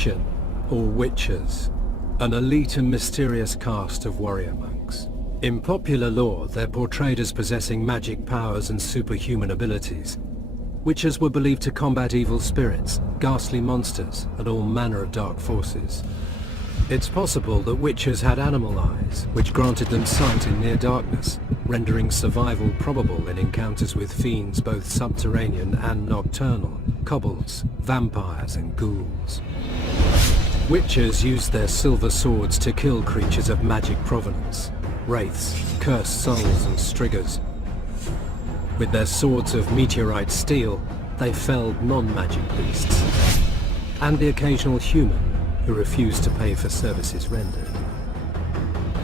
Witchen, or witchers, an elite and mysterious caste of warrior monks. In popular lore, they're portrayed as possessing magic powers and superhuman abilities. Witchers were believed to combat evil spirits, ghastly monsters, and all manner of dark forces. It's possible that witchers had animal eyes, which granted them sight in near darkness, rendering survival probable in encounters with fiends both subterranean and nocturnal, kobolds, vampires, and ghouls. Witchers used their silver swords to kill creatures of magic provenance, wraiths, cursed souls, and striggers. With their swords of meteorite steel, they felled non-magic beasts, and the occasional human who refused to pay for services rendered.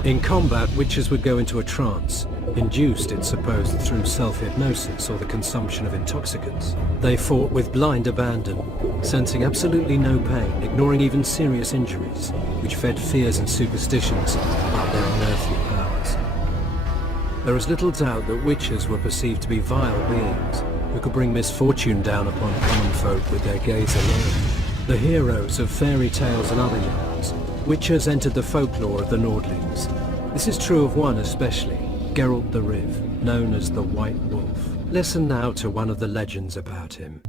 In combat, witchers would go into a trance, induced, it's supposed, through self-hypnosis or the consumption of intoxicants. They fought with blind abandon, sensing absolutely no pain, ignoring even serious injuries, which fed fears and superstitions about their unearthly powers. There is little doubt that witches were perceived to be vile beings who could bring misfortune down upon common folk with their gaze alone. The heroes of fairy tales and other yarns, witchers entered the folklore of the Nordlings. This is true of one especially, Geralt the Riv, known as the White Wolf. Listen now to one of the legends about him.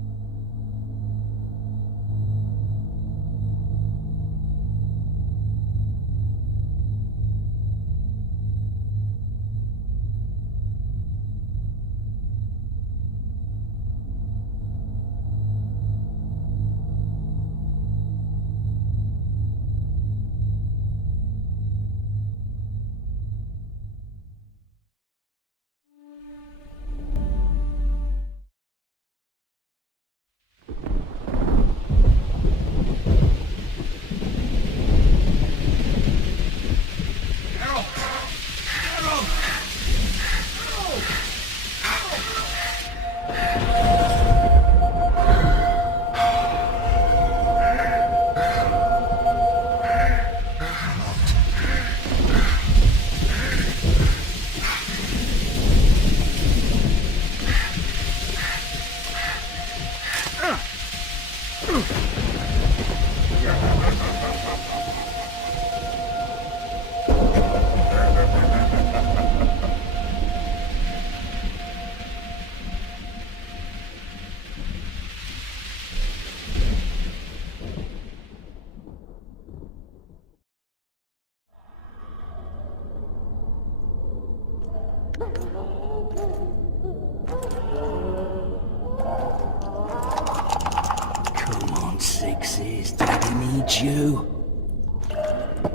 Come on, sixes, Daddy needs you.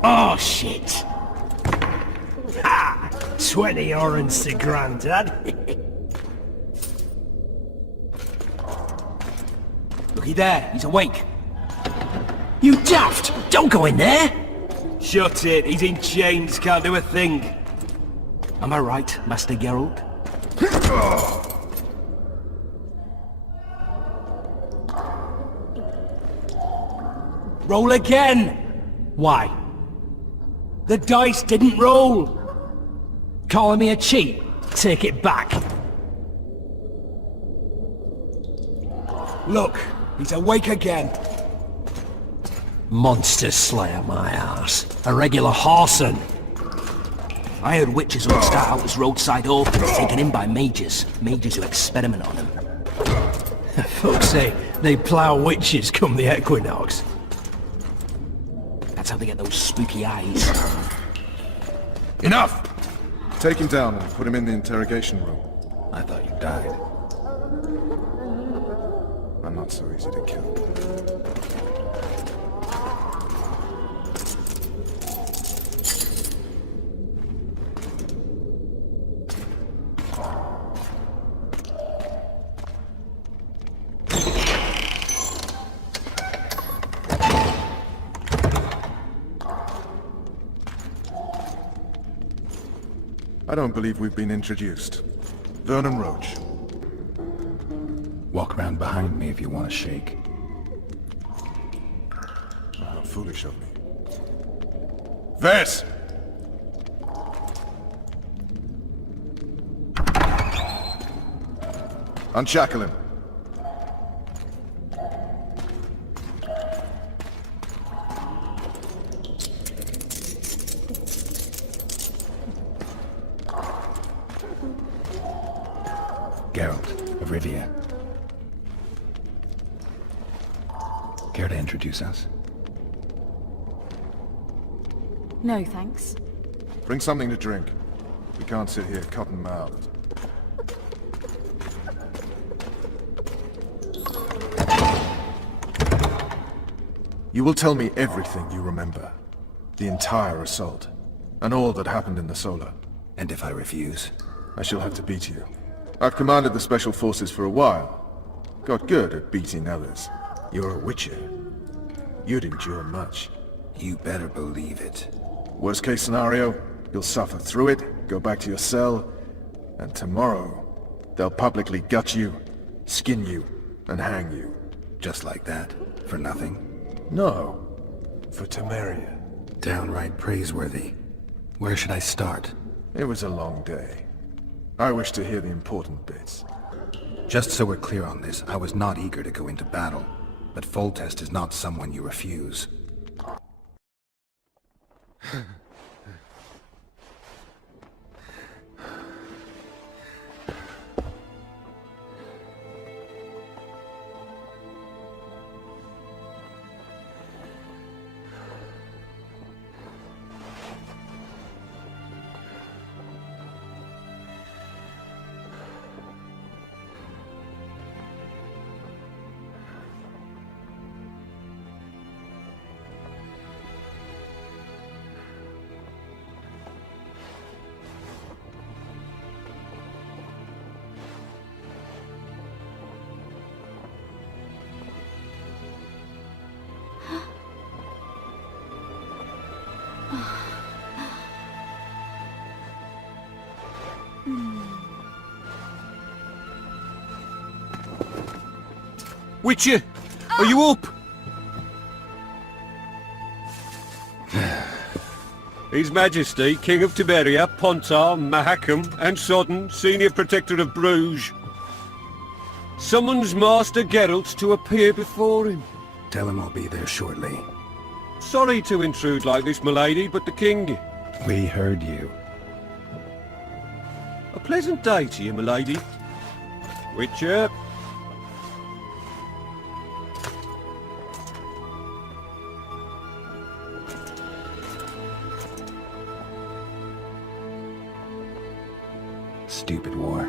Oh, shit! Ha! 20 orange to Grandad. Looky there, he's awake. You daft! Don't go in there! Shut it, he's in chains, can't do a thing. Am I right, Master Geralt? Roll again! Why? The dice didn't roll! Calling me a cheat? Take it back. Look, he's awake again. Monster slayer, my ass. A regular horson. I heard witches would start out as roadside orphans taken in by mages. Mages who experiment on them. Folks say they plough witches come the equinox. That's how they get those spooky eyes. Enough! Take him down and put him in the interrogation room. I thought you died. I'm not so easy to kill. I don't believe we've been introduced. Vernon Roach. Walk around behind me if you want to shake. Oh, how foolish of me. Vess! Unshackle him. Geralt of Rivia. Care to introduce us? No, thanks. Bring something to drink. We can't sit here cotton-mouthed. You will tell me everything you remember. The entire assault. And all that happened in the Solar. And if I refuse? I shall have to beat you. I've commanded the Special Forces for a while. Got good at beating others. You're a Witcher. You'd endure much. You better believe it. Worst case scenario, you'll suffer through it, go back to your cell, and tomorrow, they'll publicly gut you, skin you, and hang you. Just like that? For nothing? No, for Temeria. Downright praiseworthy. Where should I start? It was a long day. I wish to hear the important bits. Just so we're clear on this, I was not eager to go into battle, but Foltest is not someone you refuse. Witcher, are you up? His Majesty, King of Tiberia, Pontar, Mahakam, and Sodden, Senior Protector of Bruges, summons Master Geralt to appear before him. Tell him I'll be there shortly. Sorry to intrude like this, milady, but the King... We heard you. A pleasant day to you, milady. Witcher. Stupid war.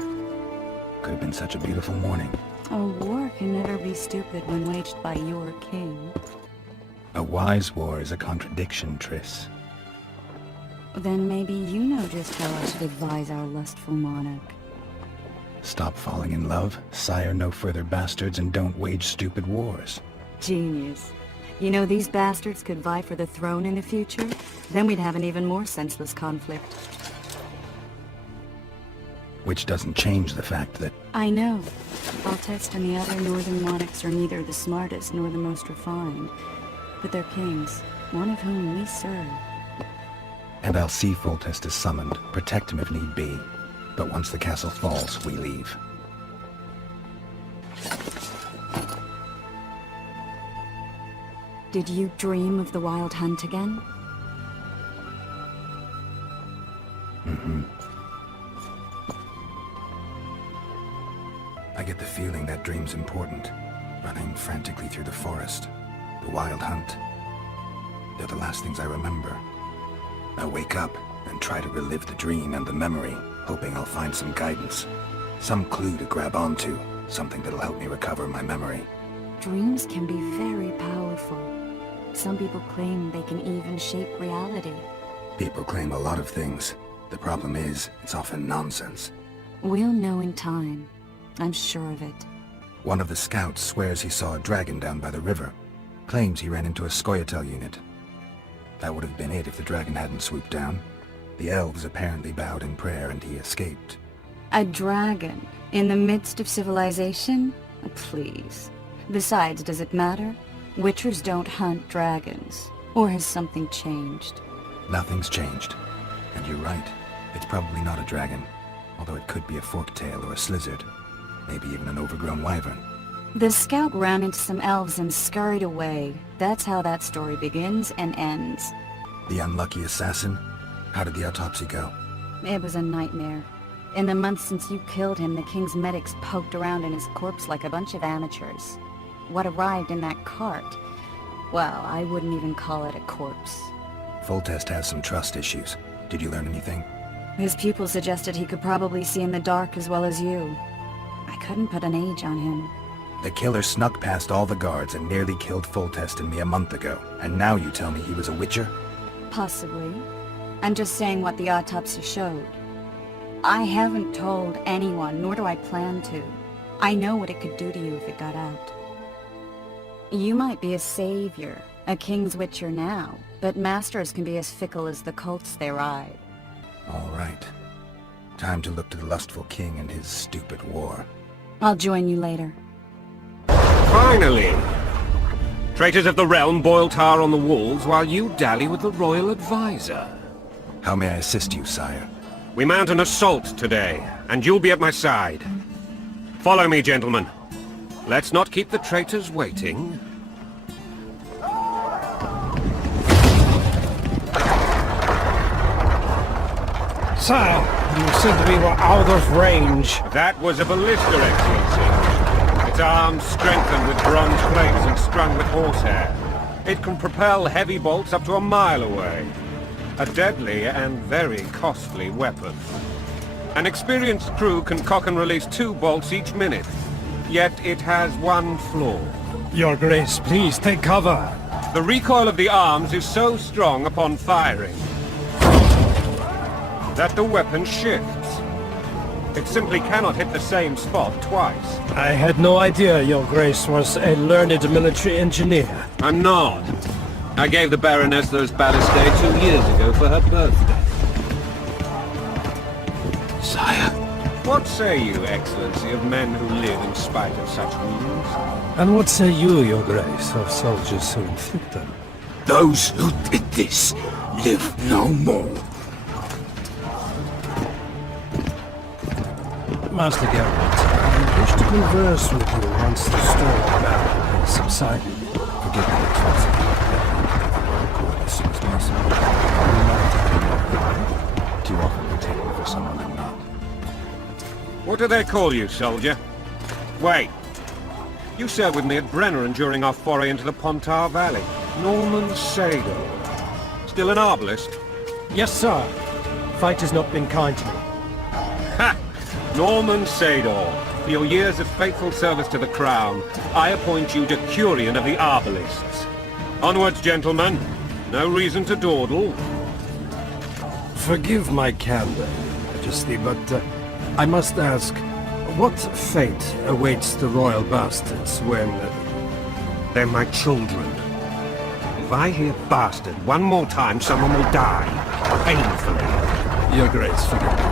Could have been such a beautiful morning. A war can never be stupid when waged by your king. A wise war is a contradiction, Triss. Then maybe you know just how I should advise our lustful monarch. Stop falling in love, sire no further bastards, and don't wage stupid wars. Genius. You know, these bastards could vie for the throne in the future? Then we'd have an even more senseless conflict. Which doesn't change the fact that... I know. Foltest and the other northern monarchs are neither the smartest nor the most refined. But they're kings, one of whom we serve. And I'll see Foltest is summoned, protect him if need be. But once the castle falls, we leave. Did you dream of the wild hunt again? Mm-hmm. I get the feeling that dream's important. Running frantically through the forest. The wild hunt. They're the last things I remember. I wake up and try to relive the dream and the memory, hoping I'll find some guidance. Some clue to grab onto. Something that'll help me recover my memory. Dreams can be very powerful. Some people claim they can even shape reality. People claim a lot of things. The problem is, it's often nonsense. We'll know in time. I'm sure of it. One of the scouts swears he saw a dragon down by the river. Claims he ran into a Scoia'tael unit. That would have been it if the dragon hadn't swooped down. The elves apparently bowed in prayer and he escaped. A dragon? In the midst of civilization? Please. Besides, does it matter? Witchers don't hunt dragons. Or has something changed? Nothing's changed. And you're right. It's probably not a dragon. Although it could be a forktail or a slizzard. Maybe even an overgrown wyvern. The scout ran into some elves and scurried away. That's how that story begins and ends. The unlucky assassin? How did the autopsy go? It was a nightmare. In the months since you killed him, the King's medics poked around in his corpse like a bunch of amateurs. What arrived in that cart? Well, I wouldn't even call it a corpse. Foltest has some trust issues. Did you learn anything? His pupil suggested he could probably see in the dark as well as you. I couldn't put an age on him. The killer snuck past all the guards and nearly killed Foltest and me a month ago. And now you tell me he was a witcher? Possibly. I'm just saying what the autopsy showed. I haven't told anyone, nor do I plan to. I know what it could do to you if it got out. You might be a savior, a King's Witcher now, but masters can be as fickle as the colts they ride. All right. Time to look to the lustful king and his stupid war. I'll join you later. Finally! Traitors of the realm boil tar on the walls while you dally with the royal advisor. How may I assist you, sire? We mount an assault today, and you'll be at my side. Follow me, gentlemen. Let's not keep the traitors waiting. Sire, you seem to be out of range. That was a ballista, Excellency. Its arms strengthened with bronze plates and strung with horsehair. It can propel heavy bolts up to a mile away. A deadly and very costly weapon. An experienced crew can cock and release 2 bolts each minute. Yet it has one flaw. Your Grace, please take cover. The recoil of the arms is so strong upon firing that the weapon shifts. It simply cannot hit the same spot twice. I had no idea Your Grace was a learned military engineer. I'm not. I gave the Baroness those ballistae 2 years ago for her birthday. Sire. What say you, Excellency, of men who live in spite of such wounds? And what say you, Your Grace, of soldiers who inflict them? Those who did this live no more. Master Geralt, I wish to converse with you once the storm battle has subsided. Forgive me, Excellency. As soon as possible. Too often they take me for someone I'm not. What do they call you, soldier? Wait. You served with me at Brenneran during our foray into the Pontar Valley. Norman Sador. Still an arbalist? Yes, sir. Fate has not been kind to me. Ha! Norman Sador. For your years of faithful service to the Crown, I appoint you Decurion of the Arbalists. Onwards, gentlemen. No reason to dawdle. Forgive my candor, Your Majesty, but I must ask, what fate awaits the royal bastards when... They're my children. If I hear bastard one more time, someone will die. Painfully. Your Grace, forgive me.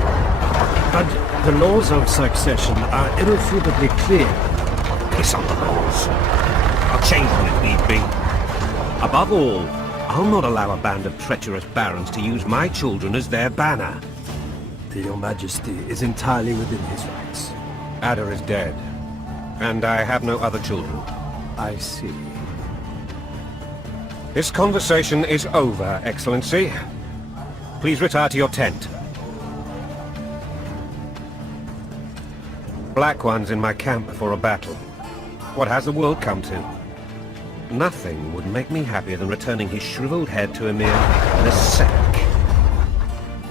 But the laws of succession are irrefutably clear. Piss on the laws. I'll change them if need be. Above all, I'll not allow a band of treacherous barons to use my children as their banner. Your Majesty is entirely within his rights. Ada is dead, and I have no other children. I see. This conversation is over, Excellency. Please retire to your tent. Black One's in my camp before a battle. What has the world come to? Nothing would make me happier than returning his shriveled head to Emir in a sack.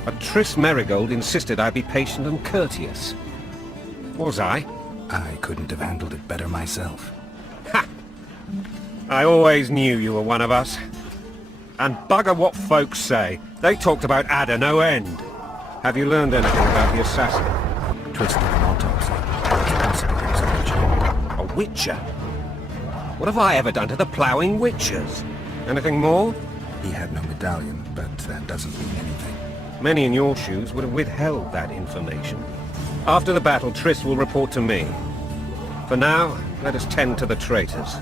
But Triss Merigold insisted I be patient and courteous. Was I? I couldn't have handled it better myself. Ha! I always knew you were one of us. And bugger what folks say. They talked about Ada no end. Have you learned anything about the assassin? Twisted an autopsy. It's possible he was a witcher. A witcher? What have I ever done to the ploughing witchers? Anything more? He had no medallion, but that doesn't mean anything. Many in your shoes would have withheld that information. After the battle, Triss will report to me. For now, let us tend to the traitors.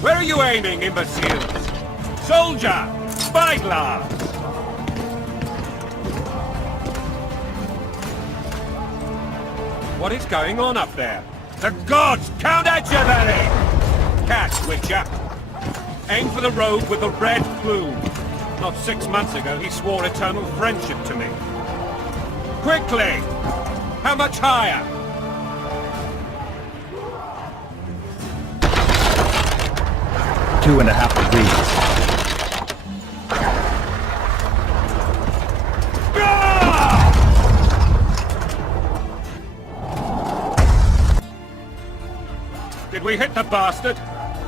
Where are you aiming, imbeciles? Soldier! Spyglass! What is going on up there? The gods count at you, Larry! Catch, Witcher! Aim for the rogue with the red plume. Not 6 months ago, he swore eternal friendship to me. Quickly! How much higher? Two and a half degrees. Did we hit the bastard?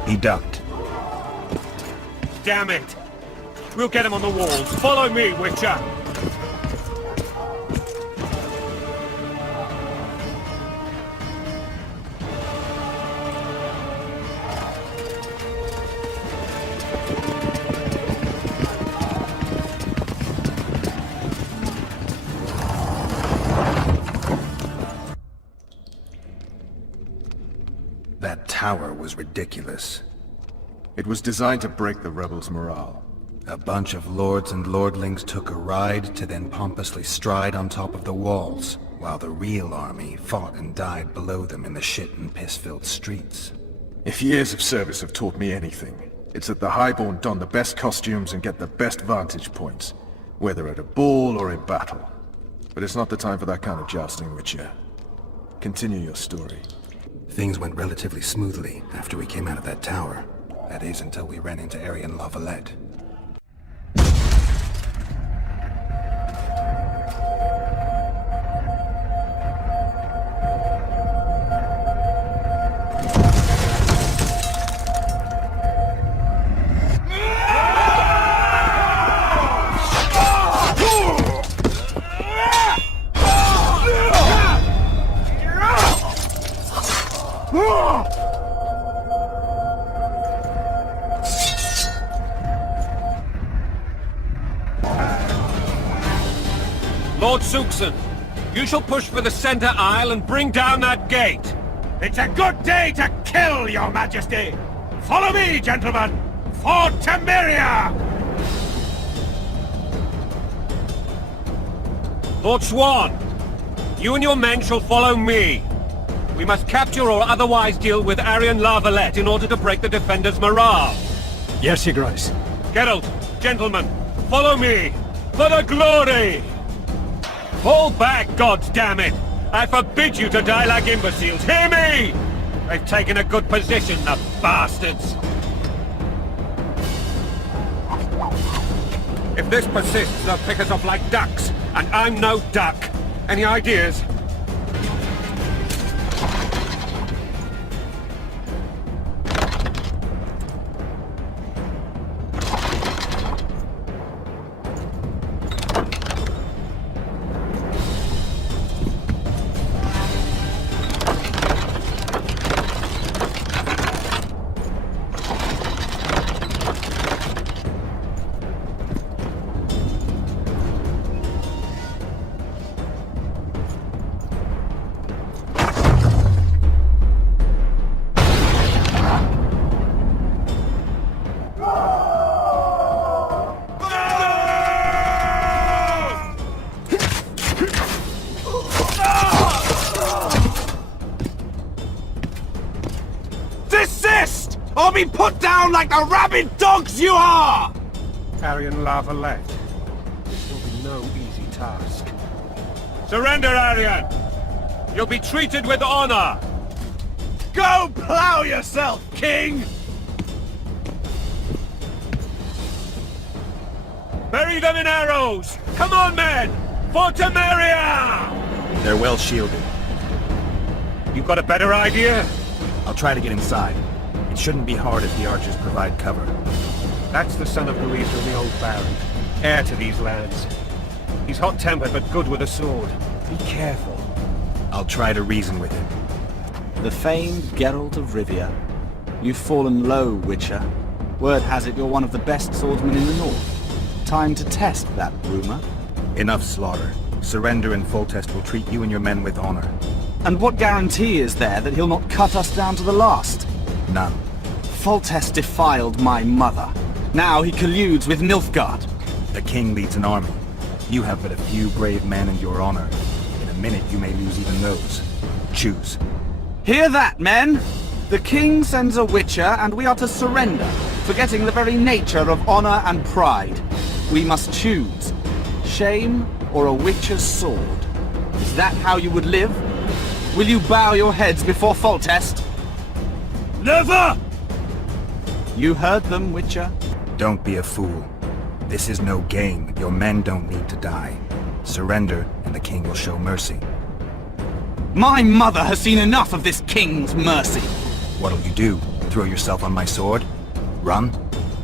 He ducked. Damn it! We'll get him on the walls. Follow me, Witcher! That tower was ridiculous. It was designed to break the rebels' morale. A bunch of lords and lordlings took a ride to then pompously stride on top of the walls, while the real army fought and died below them in the shit and piss-filled streets. If years of service have taught me anything, it's that the Highborn don the best costumes and get the best vantage points, whether at a ball or in battle. But it's not the time for that kind of jousting, Witcher. Continue your story. Things went relatively smoothly after we came out of that tower. That is, until we ran into Aryan Lavalette. Lord Suxon, you shall push for the center aisle and bring down that gate. It's a good day to kill, your majesty. Follow me, gentlemen, for Temeria! Lord Swan, you and your men shall follow me. We must capture or otherwise deal with Aryan Lavalette in order to break the defenders' morale. Yes, Your Grace. Geralt, gentlemen, follow me, for the glory! Fall back, goddammit! I forbid you to die like imbeciles, hear me! They've taken a good position, the bastards! If this persists, they'll pick us off like ducks, and I'm no duck. Any ideas? Desist! Or be put down like the rabid dogs you are! Aryan Lavalette. This will be no easy task. Surrender, Aryan! You'll be treated with honor! Go plow yourself, king! Bury them in arrows! Come on, men! For Temeria! They're well shielded. You've got a better idea? I'll try to get inside. It shouldn't be hard if the archers provide cover. That's the son of Louisa and the old Baron, heir to these lands. He's hot-tempered but good with a sword. Be careful. I'll try to reason with him. The famed Geralt of Rivia. You've fallen low, Witcher. Word has it you're one of the best swordsmen in the north. Time to test that rumor. Enough slaughter. Surrender and Foltest will treat you and your men with honor. And what guarantee is there that he'll not cut us down to the last? None. Foltest defiled my mother. Now he colludes with Nilfgaard. The king leads an army. You have but a few brave men and your honor. In a minute you may lose even those. Choose. Hear that, men! The king sends a Witcher, and we are to surrender, forgetting the very nature of honor and pride. We must choose. Shame or a Witcher's sword. Is that how you would live? Will you bow your heads before Foltest? Never! You heard them, Witcher. Don't be a fool. This is no game. Your men don't need to die. Surrender, and the king will show mercy. My mother has seen enough of this king's mercy. What'll you do? Throw yourself on my sword? Run?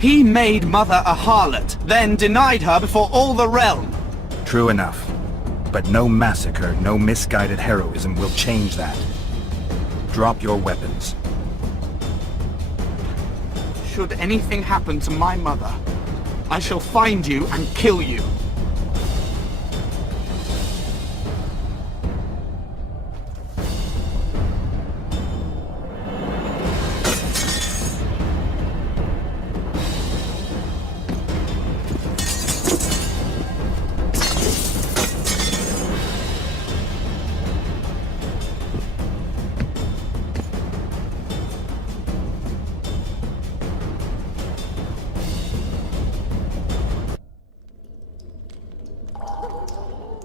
He made mother a harlot, then denied her before all the realm. True enough. But no massacre, no misguided heroism will change that. Drop your weapons. Should anything happen to my mother, I shall find you and kill you.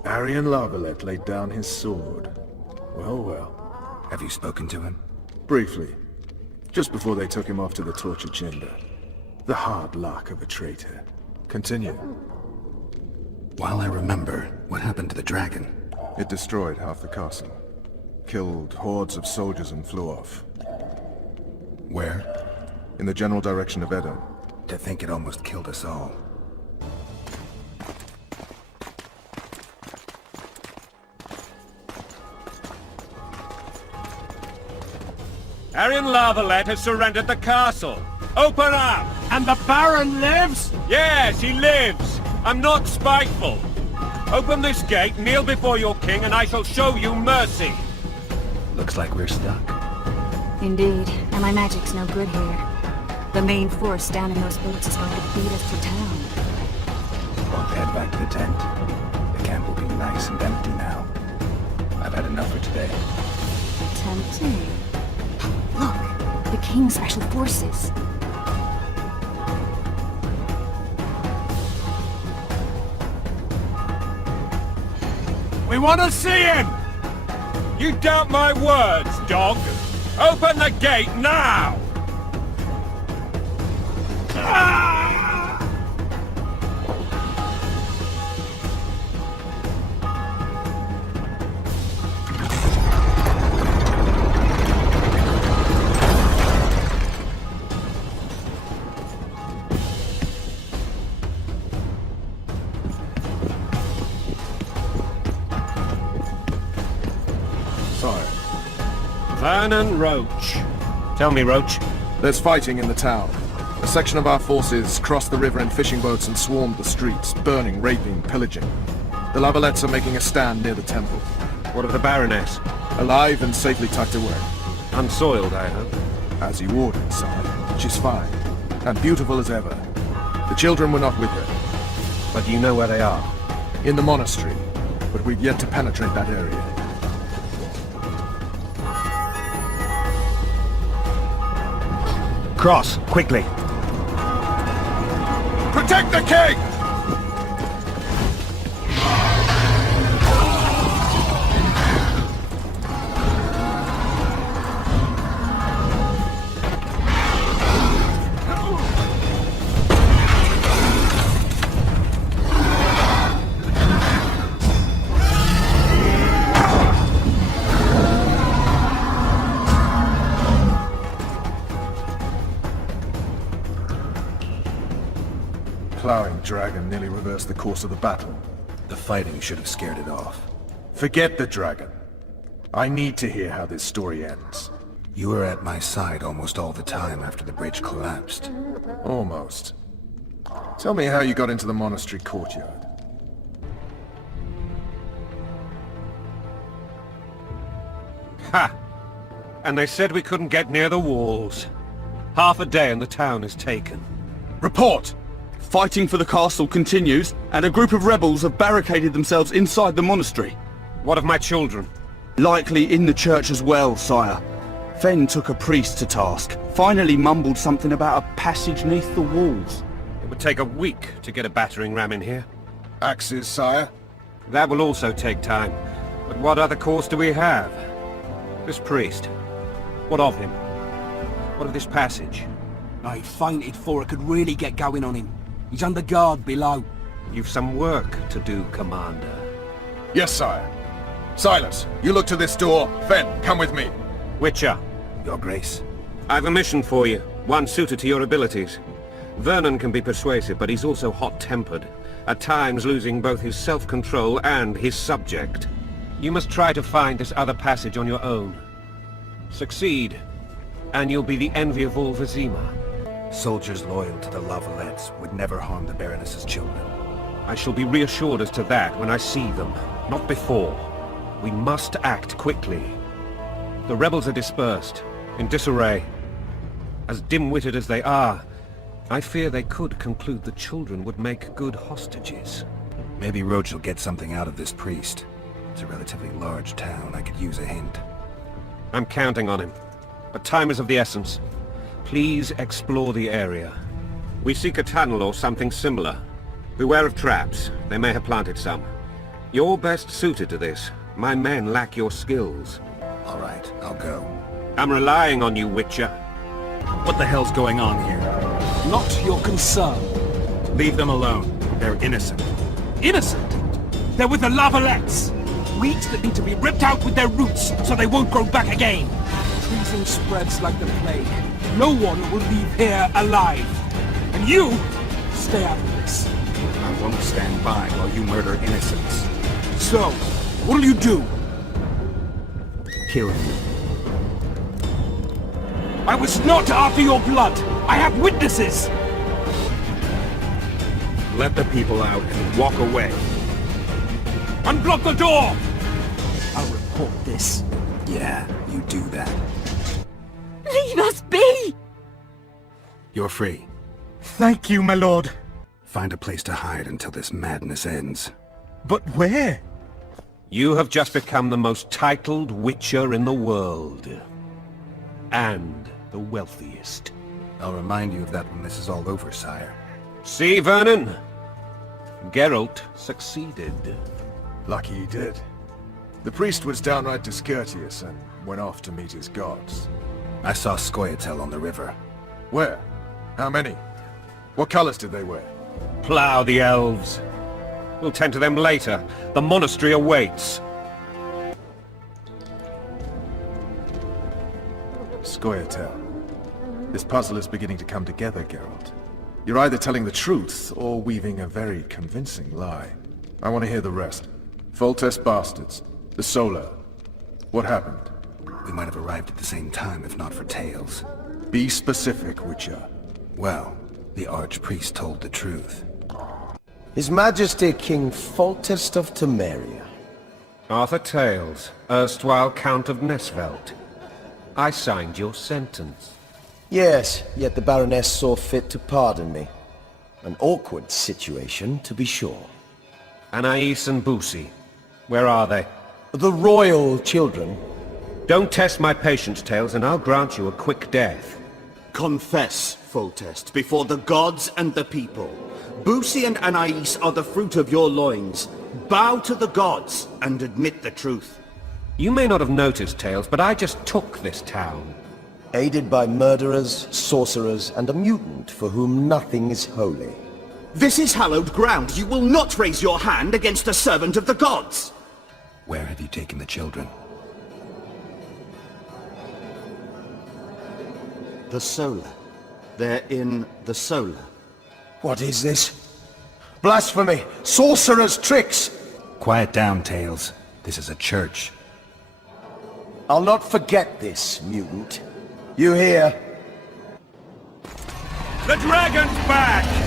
Arian Larvalet laid down his sword. Well, well. Have you spoken to him? Briefly. Just before they took him off to the torture chamber. The hard luck of a traitor. Continue. While I remember, what happened to the dragon? It destroyed half the castle. Killed hordes of soldiers and flew off. Where? In the general direction of Edom. To think it almost killed us all. Arian Larvalet has surrendered the castle. Open up! And the Baron lives? Yes, he lives. I'm not spiteful. Open this gate, kneel before your king, and I shall show you mercy. Looks like we're stuck. Indeed, and my magic's no good here. The main force down in those boats is going to beat us to town. Won't head back to the tent. The camp will be nice and empty now. I've had enough for today. Tempting. Look, the king's special forces. We want to see him! You doubt my words, dog? Open the gate now! Vernon Roach. Tell me, Roach. There's fighting in the town. A section of our forces crossed the river in fishing boats and swarmed the streets, burning, raping, pillaging. The Lavalets are making a stand near the temple. What of the Baroness? Alive and safely tucked away. Unsoiled, I hope. As you ordered, sire. She's fine. And beautiful as ever. The children were not with her. But you know where they are? In the monastery. But we've yet to penetrate that area. Cross, quickly. Protect the king! Plowing dragon nearly reversed the course of the battle. The fighting should have scared it off. Forget the dragon. I need to hear how this story ends. You were at my side almost all the time after the bridge collapsed. Almost. Tell me how you got into the monastery courtyard. Ha! And they said we couldn't get near the walls. Half a day and the town is taken. Report! Fighting for the castle continues, and a group of rebels have barricaded themselves inside the monastery. What of my children? Likely in the church as well, sire. Fen took a priest to task, finally mumbled something about a passage neath the walls. It would take a week to get a battering ram in here. Axes, sire? That will also take time. But what other course do we have? This priest. What of him? What of this passage? I fainted before I could really get going on him. He's under guard below. You've some work to do, Commander. Yes, sire. Silas, you look to this door. Fen, come with me. Witcher, Your Grace. I've a mission for you, one suited to your abilities. Vernon can be persuasive, but he's also hot-tempered, at times losing both his self-control and his subject. You must try to find this other passage on your own. Succeed, and you'll be the envy of all Vizima. Soldiers loyal to the Lavalettes would never harm the Baroness's children. I shall be reassured as to that when I see them, not before. We must act quickly. The rebels are dispersed, in disarray. As dim-witted as they are, I fear they could conclude the children would make good hostages. Maybe Roach will get something out of this priest. It's a relatively large town. I could use a hint. I'm counting on him, but time is of the essence. Please explore the area. We seek a tunnel or something similar. Beware of traps. They may have planted some. You're best suited to this. My men lack your skills. All right, I'll go. I'm relying on you, Witcher. What the hell's going on here? Not your concern. Leave them alone. They're innocent. Innocent? They're with the Lavalettes. Weeds that need to be ripped out with their roots so they won't grow back again. Treason spreads like the plague. No one will leave here alive. And you, stay out of this. I won't stand by while you murder innocents. So, what'll you do? Kill him. I was not after your blood. I have witnesses. Let the people out and walk away. Unblock the door. I'll report this. Yeah, you do that. Leave us be! You're free. Thank you, my lord. Find a place to hide until this madness ends. But where? You have just become the most titled Witcher in the world. And the wealthiest. I'll remind you of that when this is all over, sire. See, Vernon? Geralt succeeded. Lucky he did. The priest was downright discourteous and went off to meet his gods. I saw Scoia'tael on the river. Where? How many? What colors did they wear? Plough the elves. We'll tend to them later. The monastery awaits. Scoia'tael. This puzzle is beginning to come together, Geralt. You're either telling the truth or weaving a very convincing lie. I want to hear the rest. Foltest bastards. The Solar. What happened? We might have arrived at the same time if not for Tales. Be specific, Witcher. Well, the Archpriest told the truth. His Majesty King Foltest of Temeria. Arthur Tales, erstwhile Count of Nesvelt. I signed your sentence. Yes, yet the Baroness saw fit to pardon me. An awkward situation, to be sure. Anais and Busi. Where are they? The royal children. Don't test my patience, Tales, and I'll grant you a quick death. Confess, Foltest, before the gods and the people. Busi and Anais are the fruit of your loins. Bow to the gods and admit the truth. You may not have noticed, Tales, but I just took this town. Aided by murderers, sorcerers, and a mutant for whom nothing is holy. This is hallowed ground. You will not raise your hand against a servant of the gods. Where have you taken the children? The Solar. They're in the Solar. What is this? Blasphemy! Sorcerer's tricks! Quiet down, Tales. This is a church. I'll not forget this, mutant. You hear? The dragon's back!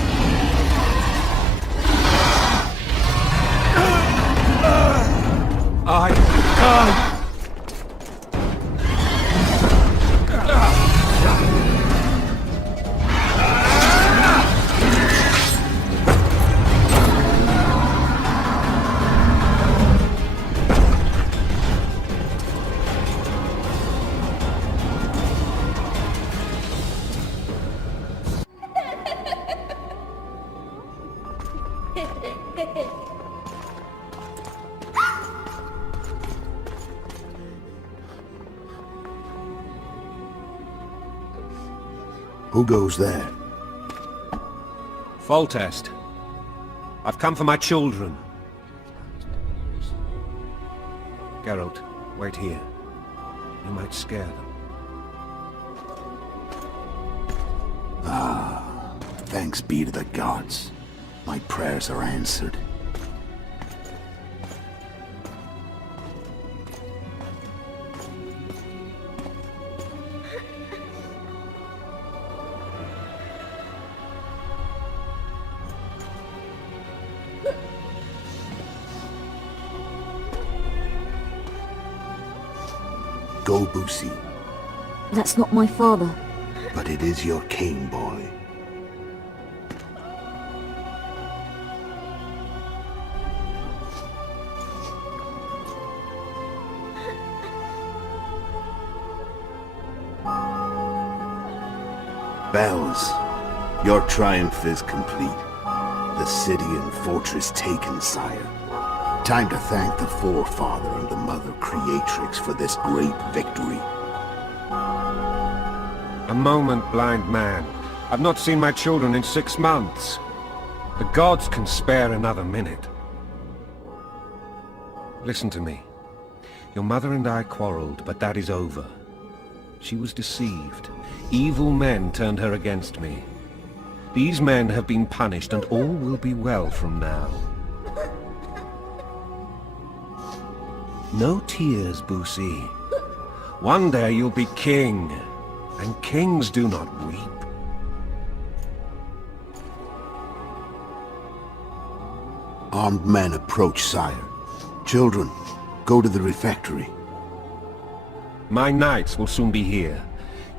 Who goes there? Foltest. I've come for my children. Geralt, wait here. You might scare them. Thanks be to the gods. My prayers are answered. Go, Boosie. That's not my father. But it is your king, boy. Bells, your triumph is complete. The city and fortress taken, sire. Time to thank the Forefather and the Mother Creatrix for this great victory. A moment, blind man. I've not seen my children in 6 months. The gods can spare another minute. Listen to me. Your mother and I quarreled, but that is over. She was deceived. Evil men turned her against me. These men have been punished, and all will be well from now. No tears, Boosie. One day you'll be king, and kings do not weep. Armed men approach, sire. Children, go to the refectory. My knights will soon be here.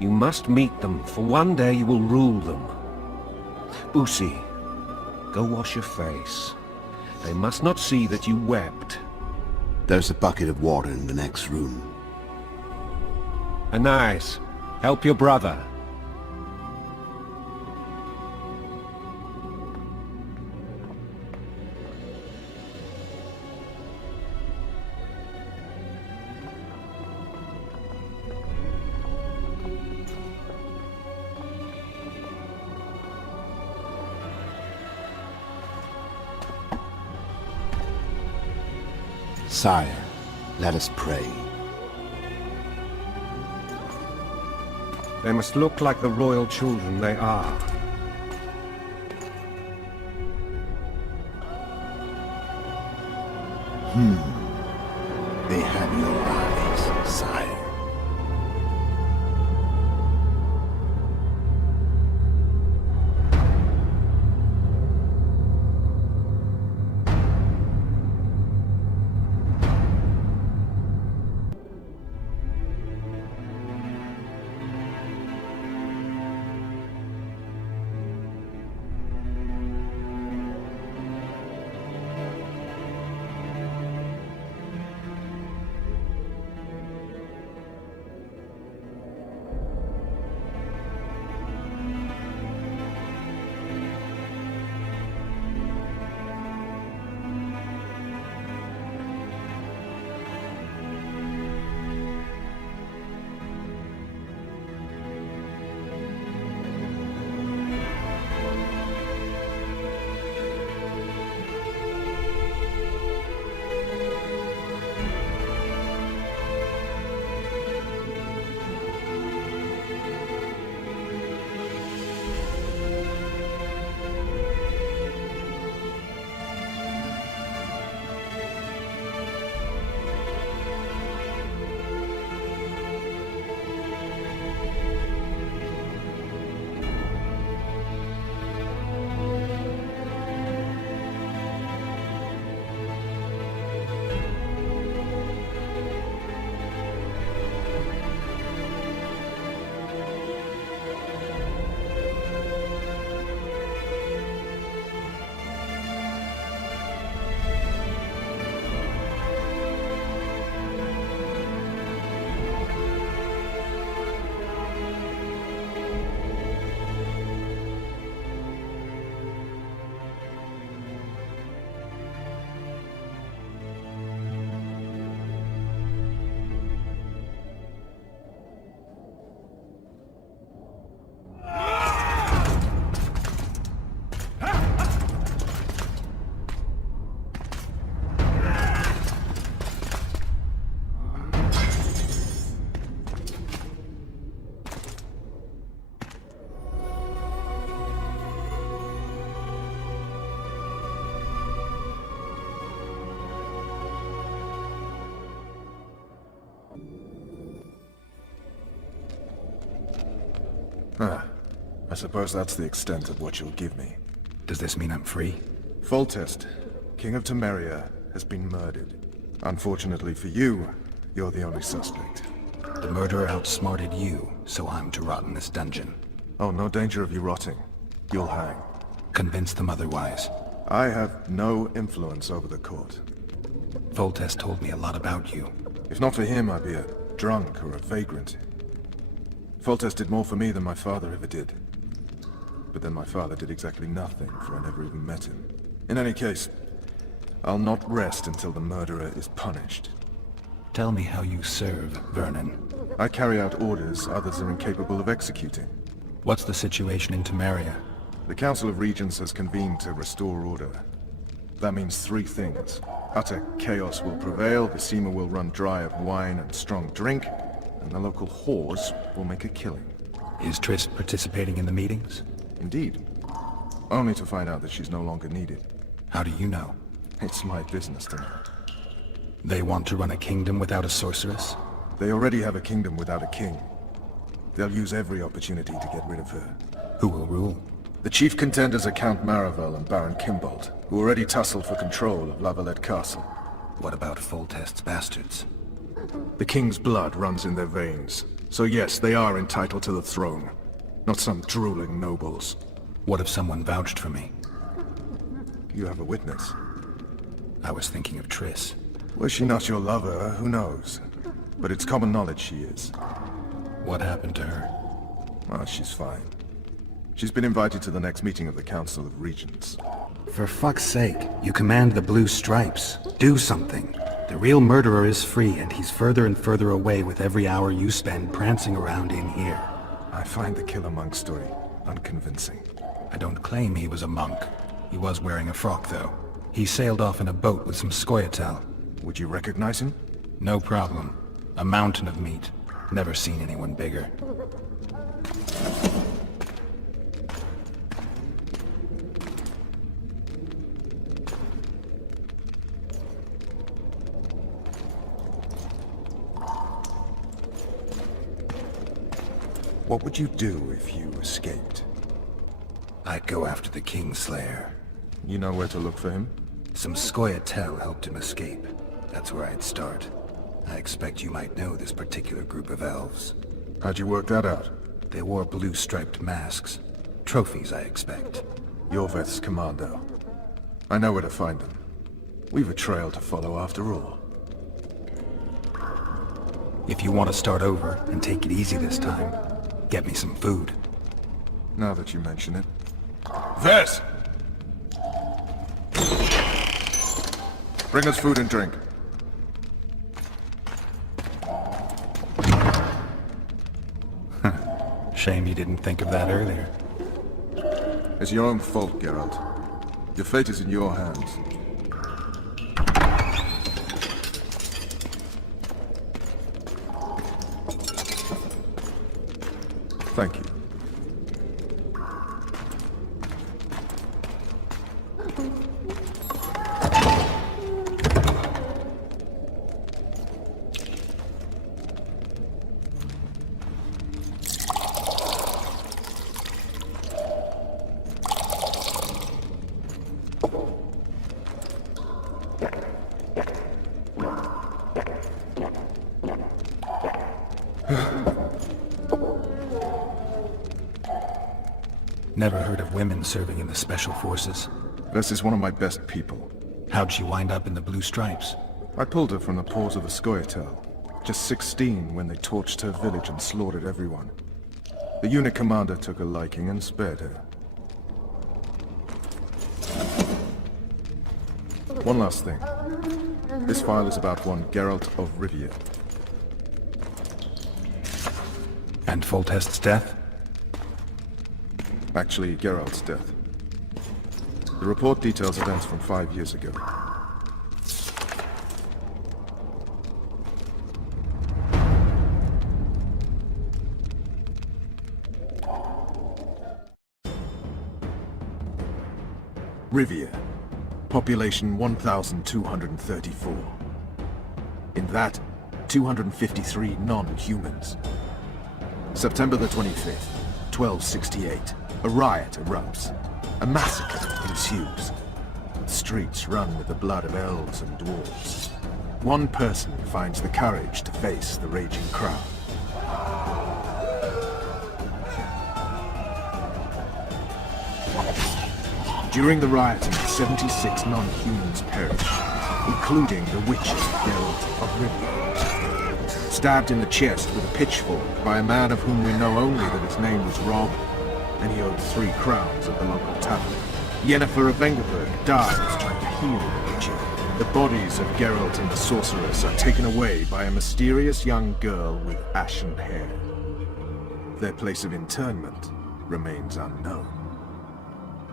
You must meet them, for one day you will rule them. Boosie, go wash your face. They must not see that you wept. There's a bucket of water in the next room. Anais, help your brother. Sire, let us pray. They must look like the royal children they are. They have your eyes, sire. suppose that's the extent of what you'll give me. Does this mean I'm free? Foltest, King of Temeria, has been murdered. Unfortunately for you, you're the only suspect. The murderer outsmarted you, so I'm to rot in this dungeon. Oh, no danger of you rotting. You'll hang. Convince them otherwise. I have no influence over the court. Foltest told me a lot about you. If not for him, I'd be a drunk or a vagrant. Foltest did more for me than my father ever did. But then my father did exactly nothing, for I never even met him. In any case, I'll not rest until the murderer is punished. Tell me how you serve, Vernon. I carry out orders others are incapable of executing. What's the situation in Temeria? The Council of Regents has convened to restore order. That means three things. Utter chaos will prevail, Visima will run dry of wine and strong drink, and the local whores will make a killing. Is Triss participating in the meetings? Indeed. Only to find out that she's no longer needed. How do you know? It's my business to know. They want to run a kingdom without a sorceress? They already have a kingdom without a king. They'll use every opportunity to get rid of her. Who will rule? The chief contenders are Count Maravel and Baron Kimbold, who already tussled for control of Lavalette Castle. What about Foltest's bastards? The king's blood runs in their veins. So yes, they are entitled to the throne. Not some drooling nobles. What if someone vouched for me? You have a witness. I was thinking of Triss. Was she not your lover? Who knows? But it's common knowledge she is. What happened to her? Ah, she's fine. She's been invited to the next meeting of the Council of Regents. For fuck's sake, you command the Blue Stripes. Do something. The real murderer is free, and he's further and further away with every hour you spend prancing around in here. I find the Killer Monk story unconvincing. I don't claim he was a monk. He was wearing a frock, though. He sailed off in a boat with some Scoia'tael. Would you recognize him? No problem. A mountain of meat. Never seen anyone bigger. What would you do if you escaped? I'd go after the Kingslayer. You know where to look for him? Some Scoia'tael helped him escape. That's where I'd start. I expect you might know this particular group of elves. How'd you work that out? They wore blue-striped masks. Trophies, I expect. Yorveth's commando. I know where to find them. We've a trail to follow after all. If you want to start over and take it easy this time, get me some food. Now that you mention it. Vess! Bring us food and drink. Shame you didn't think of that earlier. It's your own fault, Geralt. Your fate is in your hands. Thank you. Never heard of women serving in the Special Forces. Vess is one of my best people. How'd she wind up in the Blue Stripes? I pulled her from the paws of the Scoia'tael. Just 16 when they torched her village and slaughtered everyone. The unit commander took a liking and spared her. One last thing. This file is about one Geralt of Rivia. And Foltest's death? Actually, Geralt's death. The report details events from 5 years ago. Rivia. Population 1,234. In that, 253 non-humans. September the 25th, 1268. A riot erupts. A massacre ensues. The streets run with the blood of elves and dwarves. One person finds the courage to face the raging crowd. During the rioting, 76 non-humans perished, including the witches Geralt of Rivia. Stabbed in the chest with a pitchfork by a man of whom we know only that his name was Rob, and he owed 3 crowns at the local tavern. Yennefer of Vengerberg dies trying to heal the witcher. The bodies of Geralt and the sorceress are taken away by a mysterious young girl with ashen hair. Their place of internment remains unknown.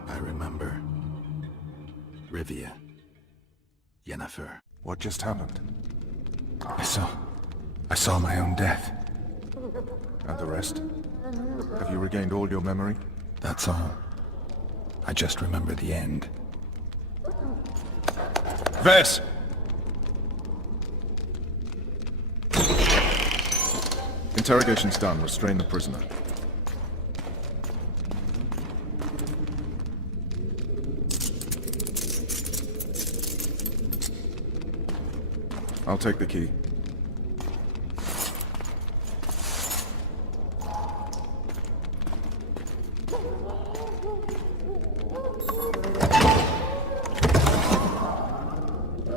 I remember. Rivia. Yennefer. What just happened? I saw my own death. And the rest? Have you regained all your memory? That's all. I just remember the end. Ves! Interrogation's done. Restrain the prisoner. I'll take the key.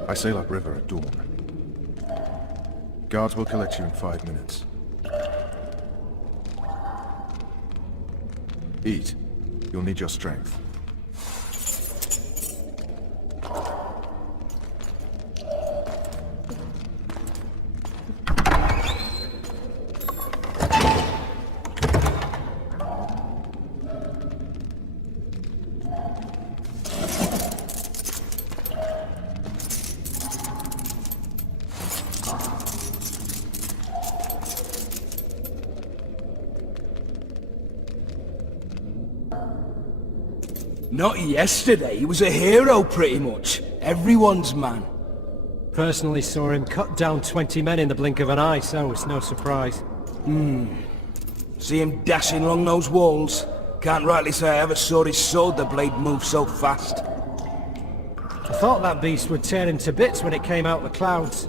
I sail upriver at dawn. Guards will collect you in 5 minutes. Eat. You'll need your strength. Not yesterday, he was a hero pretty much. Everyone's man. Personally saw him cut down 20 men in the blink of an eye, so it's no surprise. See him dashing along those walls? Can't rightly say I ever saw his sword the blade move so fast. I thought that beast would tear him to bits when it came out of the clouds.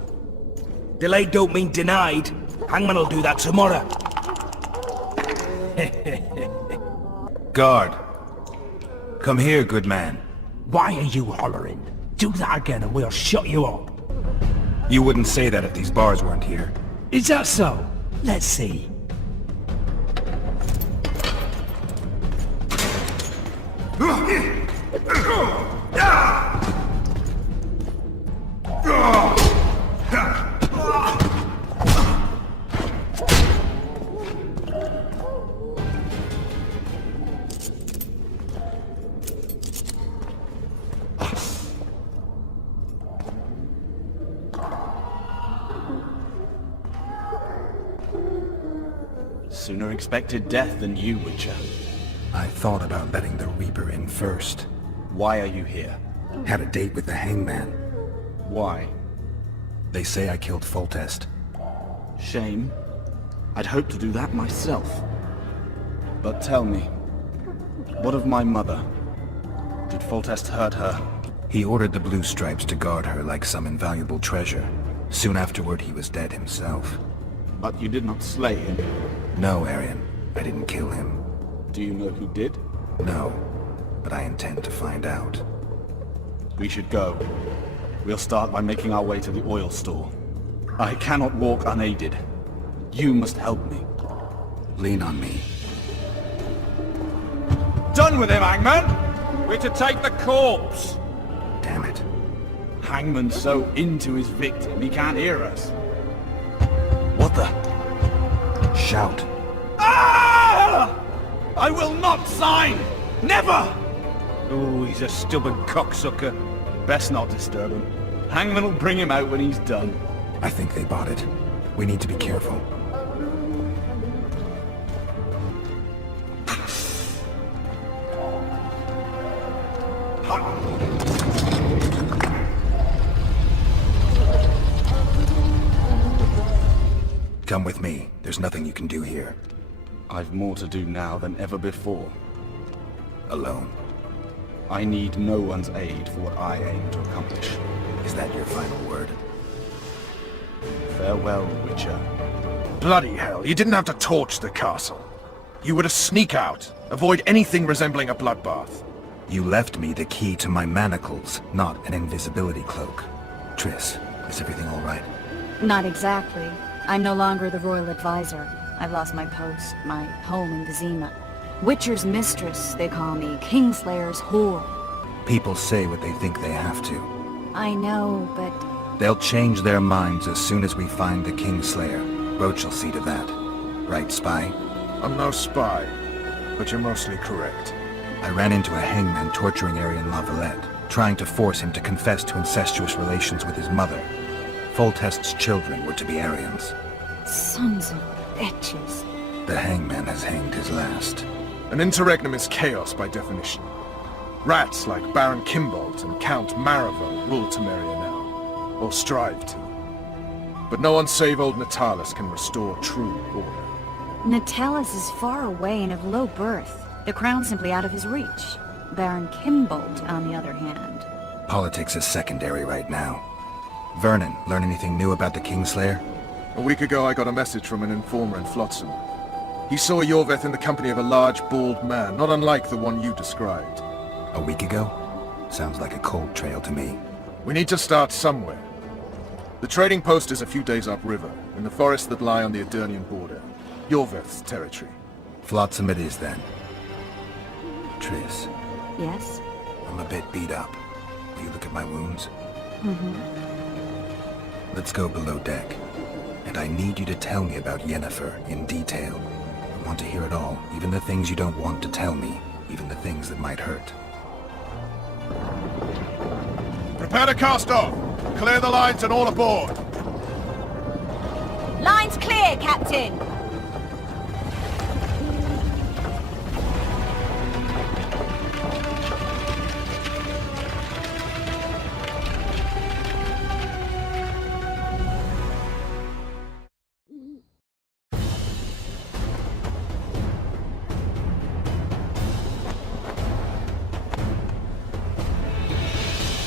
Delayed don't mean denied. Hangman will do that tomorrow. Guard! Come here, good man. Why are you hollering? Do that again and we'll shut you up. You wouldn't say that if these bars weren't here. Is that so? Let's see. Sooner expected death than you, Witcher. I thought about letting the Reaper in first. Why are you here? Had a date with the hangman. Why? They say I killed Foltest. Shame. I'd hoped to do that myself. But tell me, what of my mother? Did Foltest hurt her? He ordered the Blue Stripes to guard her like some invaluable treasure. Soon afterward, he was dead himself. But you did not slay him. No, Arian. I didn't kill him. Do you know who did? No, but I intend to find out. We should go. We'll start by making our way to the oil store. I cannot walk unaided. You must help me. Lean on me. Done with him, Hangman! We're to take the corpse! Damn it. Hangman's so into his victim, he can't hear us. What the? Shout. Ah! I will not sign! Never! Oh, he's a stubborn cocksucker. Best not disturb him. Hangman will bring him out when he's done. I think they bought it. We need to be careful. Come with me. There's nothing you can do here. I've more to do now than ever before. alone. I need no one's aid for what I aim to accomplish. Is that your final word? Farewell, Witcher. Bloody hell, you didn't have to torch the castle. You were to sneak out, avoid anything resembling a bloodbath. You left me the key to my manacles, not an invisibility cloak. Triss, is everything all right? Not exactly. I'm no longer the royal advisor. I've lost my post, my home in Vizima. Witcher's mistress, they call me. Kingslayer's whore. People say what they think they have to. I know, but... They'll change their minds as soon as we find the Kingslayer. Roach will see to that. Right, spy? I'm no spy, but you're mostly correct. I ran into a hangman torturing Arian Lavalette, trying to force him to confess to incestuous relations with his mother. Foltest's children were to be Aryans. Sons of bitches. The hangman has hanged his last. An interregnum is chaos by definition. Rats like Baron Kimbold and Count Maravel rule Temeria now, or strive to. But no one save old Natalis can restore true order. Natalis is far away and of low birth. The crown's simply out of his reach. Baron Kimbold, on the other hand. Politics is secondary right now. Vernon, learn anything new about the Kingslayer? A week ago I got a message from an informer in Flotsam. He saw Yorveth in the company of a large, bald man, not unlike the one you described. A week ago? Sounds like a cold trail to me. We need to start somewhere. The trading post is a few days upriver, in the forests that lie on the Adernian border. Yorveth's territory. Flotsam it is then. Triss. Yes? I'm a bit beat up. Will you look at my wounds? Mm-hmm. Let's go below deck. And I need you to tell me about Yennefer in detail. I want to hear it all, even the things you don't want to tell me, even the things that might hurt. Prepare to cast off! Clear the lines and all aboard! Lines clear, Captain!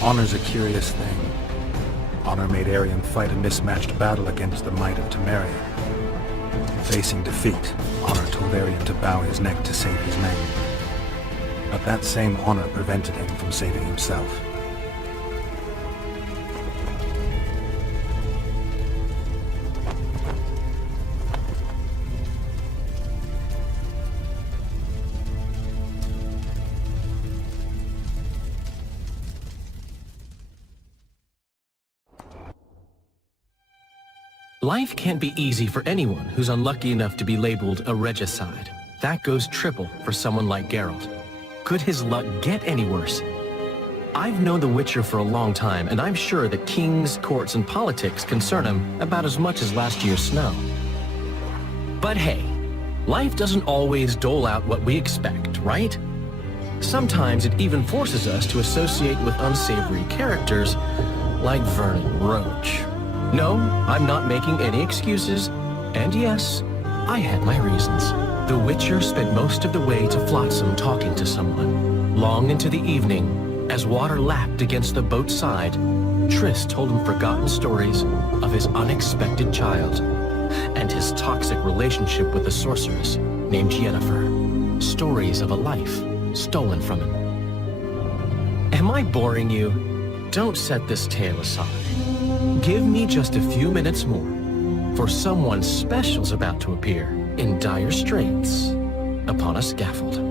Honor's a curious thing. Honor made Arian fight a mismatched battle against the might of Temeria. Facing defeat, Honor told Arian to bow his neck to save his men. But that same honor prevented him from saving himself. Life can't be easy for anyone who's unlucky enough to be labeled a regicide. That goes triple for someone like Geralt. Could his luck get any worse? I've known the Witcher for a long time, and I'm sure that kings, courts, and politics concern him about as much as last year's snow. But hey, life doesn't always dole out what we expect, right? Sometimes it even forces us to associate with unsavory characters like Vernon Roach. No, I'm not making any excuses, and yes, I had my reasons. The Witcher spent most of the way to Flotsam talking to someone. Long into the evening, as water lapped against the boat's side, Triss told him forgotten stories of his unexpected child and his toxic relationship with a sorceress named Yennefer. Stories of a life stolen from him. Am I boring you? Don't set this tale aside. Give me just a few minutes more, for someone special's about to appear in dire straits upon a scaffold.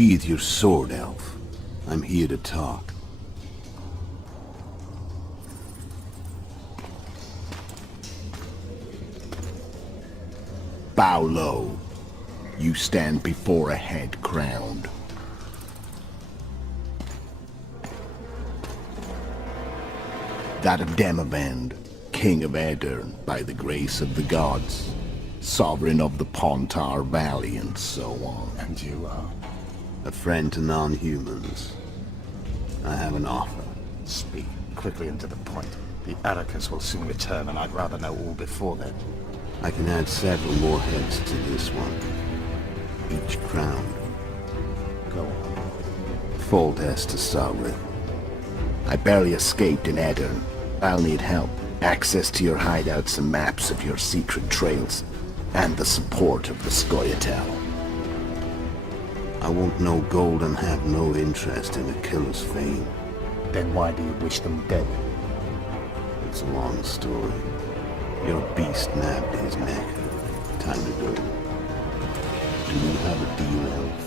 Sheathe your sword, elf. I'm here to talk. Bow low. You stand before a head crowned. That of Demavend, King of Aedirn, by the grace of the gods, sovereign of the Pontar Valley, and so on. And you are? A friend to non-humans. I have an offer. Speak quickly and to the point. The Arrakis will soon return, and I'd rather know all before then. I can add several more heads to this one. Each crowned. Go on. Full test to SOBRE. I barely escaped in Aedirn. I'll need help. Access to your hideouts and maps of your secret trails. And the support of the Scoia'tael. I want no gold and have no interest in a killer's fame. Then why do you wish them dead? It's a long story. Your beast nabbed his neck. Time to go. Do you have a deal, elf?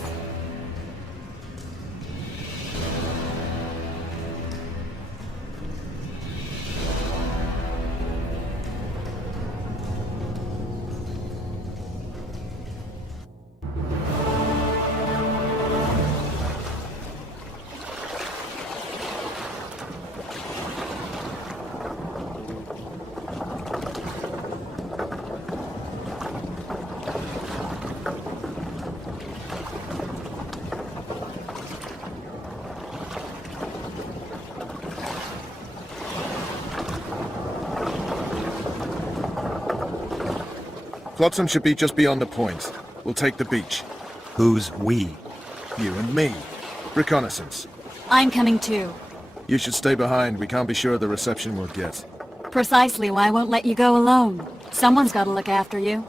Flotsam should be just beyond the point. We'll take the beach. Who's we? You and me. Reconnaissance. I'm coming too. You should stay behind. We can't be sure of the reception we'll get. Precisely why I won't let you go alone. Someone's got to look after you.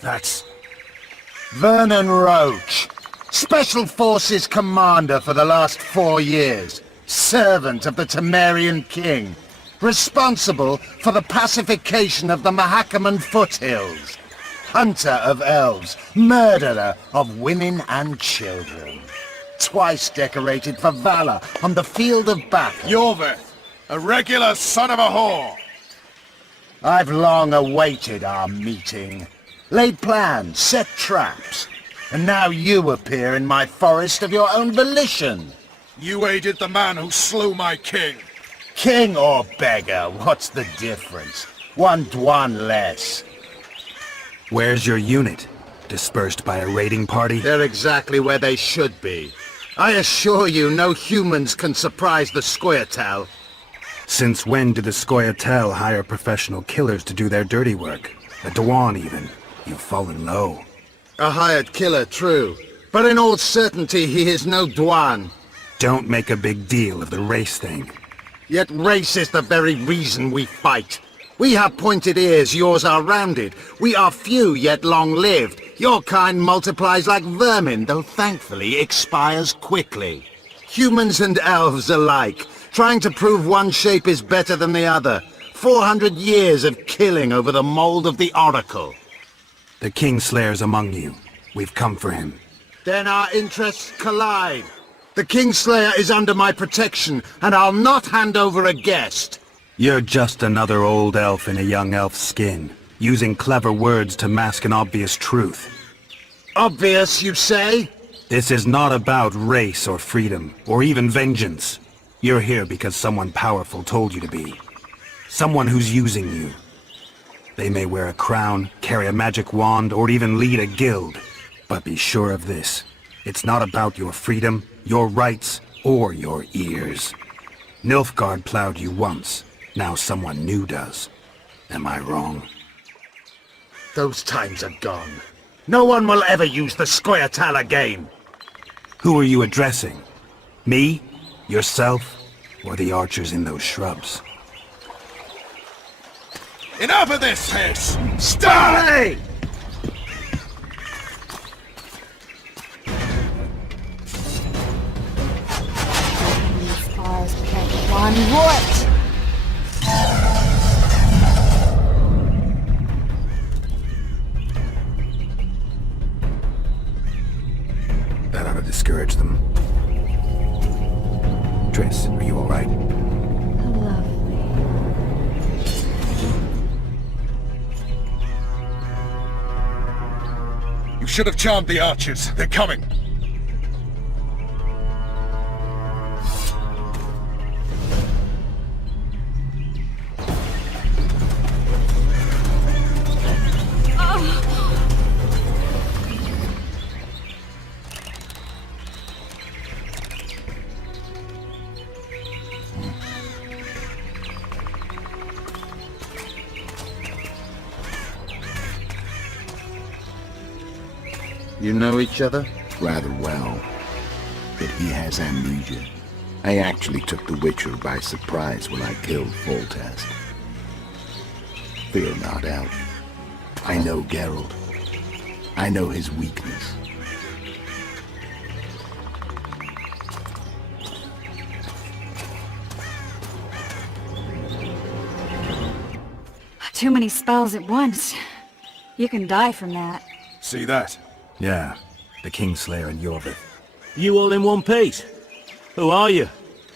That's Vernon Roach, Special Forces Commander for the last 4 years, servant of the Temerian King, responsible for the pacification of the Mahakaman foothills, hunter of elves, murderer of women and children, twice decorated for valor on the field of battle. Yorveth, a regular son of a whore! I've long awaited our meeting. Laid plans, set traps, and now you appear in my forest of your own volition. You aided the man who slew my king. King or beggar, what's the difference? One Dwan less. Where's your unit? Dispersed by a raiding party? They're exactly where they should be. I assure you, no humans can surprise the Scoia'tael. Since when did the Scoia'tael hire professional killers to do their dirty work? A Dwan even. You've fallen low. A hired killer, true. But in all certainty, he is no Dwan. Don't make a big deal of the race thing. Yet race is the very reason we fight. We have pointed ears, yours are rounded. We are few, yet long-lived. Your kind multiplies like vermin, though thankfully expires quickly. Humans and elves alike, trying to prove one shape is better than the other. 400 years of killing over the mold of the Oracle. The Kingslayer's among you. We've come for him. Then our interests collide. The Kingslayer is under my protection, and I'll not hand over a guest. You're just another old elf in a young elf's skin, using clever words to mask an obvious truth. Obvious, you say? This is not about race or freedom, or even vengeance. You're here because someone powerful told you to be. Someone who's using you. They may wear a crown, carry a magic wand, or even lead a guild. But be sure of this. It's not about your freedom, your rights, or your ears. Nilfgaard plowed you once. Now someone new does. Am I wrong? Those times are gone. No one will ever use the Scoia'tael again. Who are you addressing? Me? Yourself? Or the archers in those shrubs? Enough of this, Hiss! Stop! These scars protect one root. to discourage them. Triss, are you alright? Lovely. You should have charmed the archers. They're coming. You know each other? Rather well. But he has amnesia. I actually took the Witcher by surprise when I killed Foltest. Fear not, Elf. I know Geralt. I know his weakness. Too many spells at once. You can die from that. See that? Yeah, the Kingslayer and Yorvith. You all in one piece? Who are you?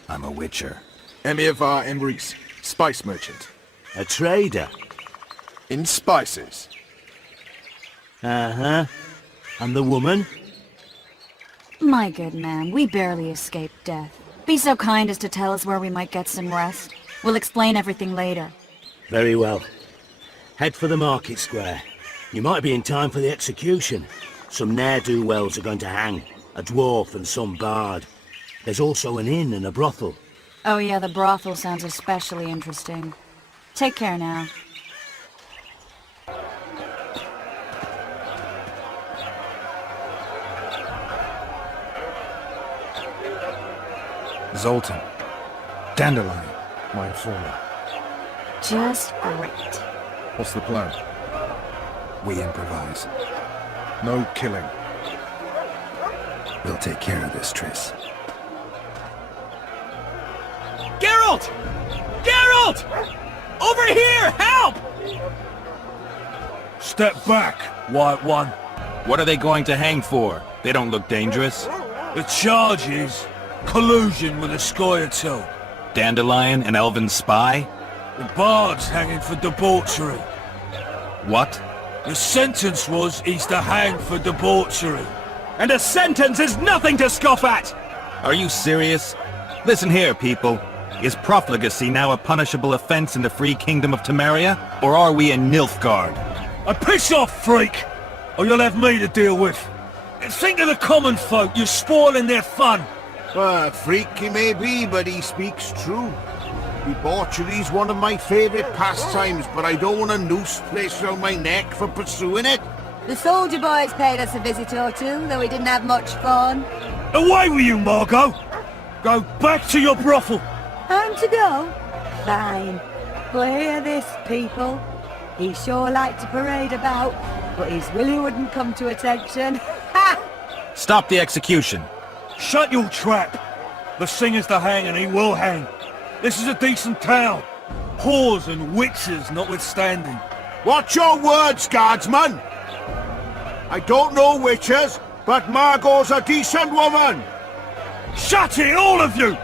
I'm a Witcher. Emir var Emrys, spice merchant. A trader? In spices. Uh-huh. And the woman? My good man, we barely escaped death. Be so kind as to tell us where we might get some rest. We'll explain everything later. Very well. Head for the market square. You might be in time for the execution. Some ne'er-do-wells are going to hang. A dwarf and some bard. There's also an inn and a brothel. Oh yeah, the brothel sounds especially interesting. Take care now. Zoltan. Dandelion, my informer. Just great. What's the plan? We improvise. No killing. We'll take care of this, Triss. Geralt! Geralt! Over here! Help! Step back, White One. What are they going to hang for? They don't look dangerous. The charge is collusion with a Scoia'tael. Dandelion, an elven spy? The bard's hanging for debauchery. What? The sentence was he's to hang for debauchery. And a sentence is nothing to scoff at! Are you serious? Listen here, people. Is profligacy now a punishable offense in the free kingdom of Temeria? Or are we in Nilfgaard? Piss off, freak! Or you'll have me to deal with. Think of the common folk, you're spoiling their fun. A freak he may be, but he speaks true. Debauchery's one of my favourite pastimes, but I don't want a noose placed around my neck for pursuing it. The soldier boys paid us a visit or two, though we didn't have much fun. Away with you, Margot! Go back to your brothel! Time to go? Fine. But hear this, people. He sure liked to parade about, but his willy wouldn't come to attention. Ha! Stop the execution. Shut your trap! The singer's to hang and he will hang. This is a decent town. Whores and witches notwithstanding. Watch your words, guardsman! I don't know witches, but Margot's a decent woman! Shut it, all of you!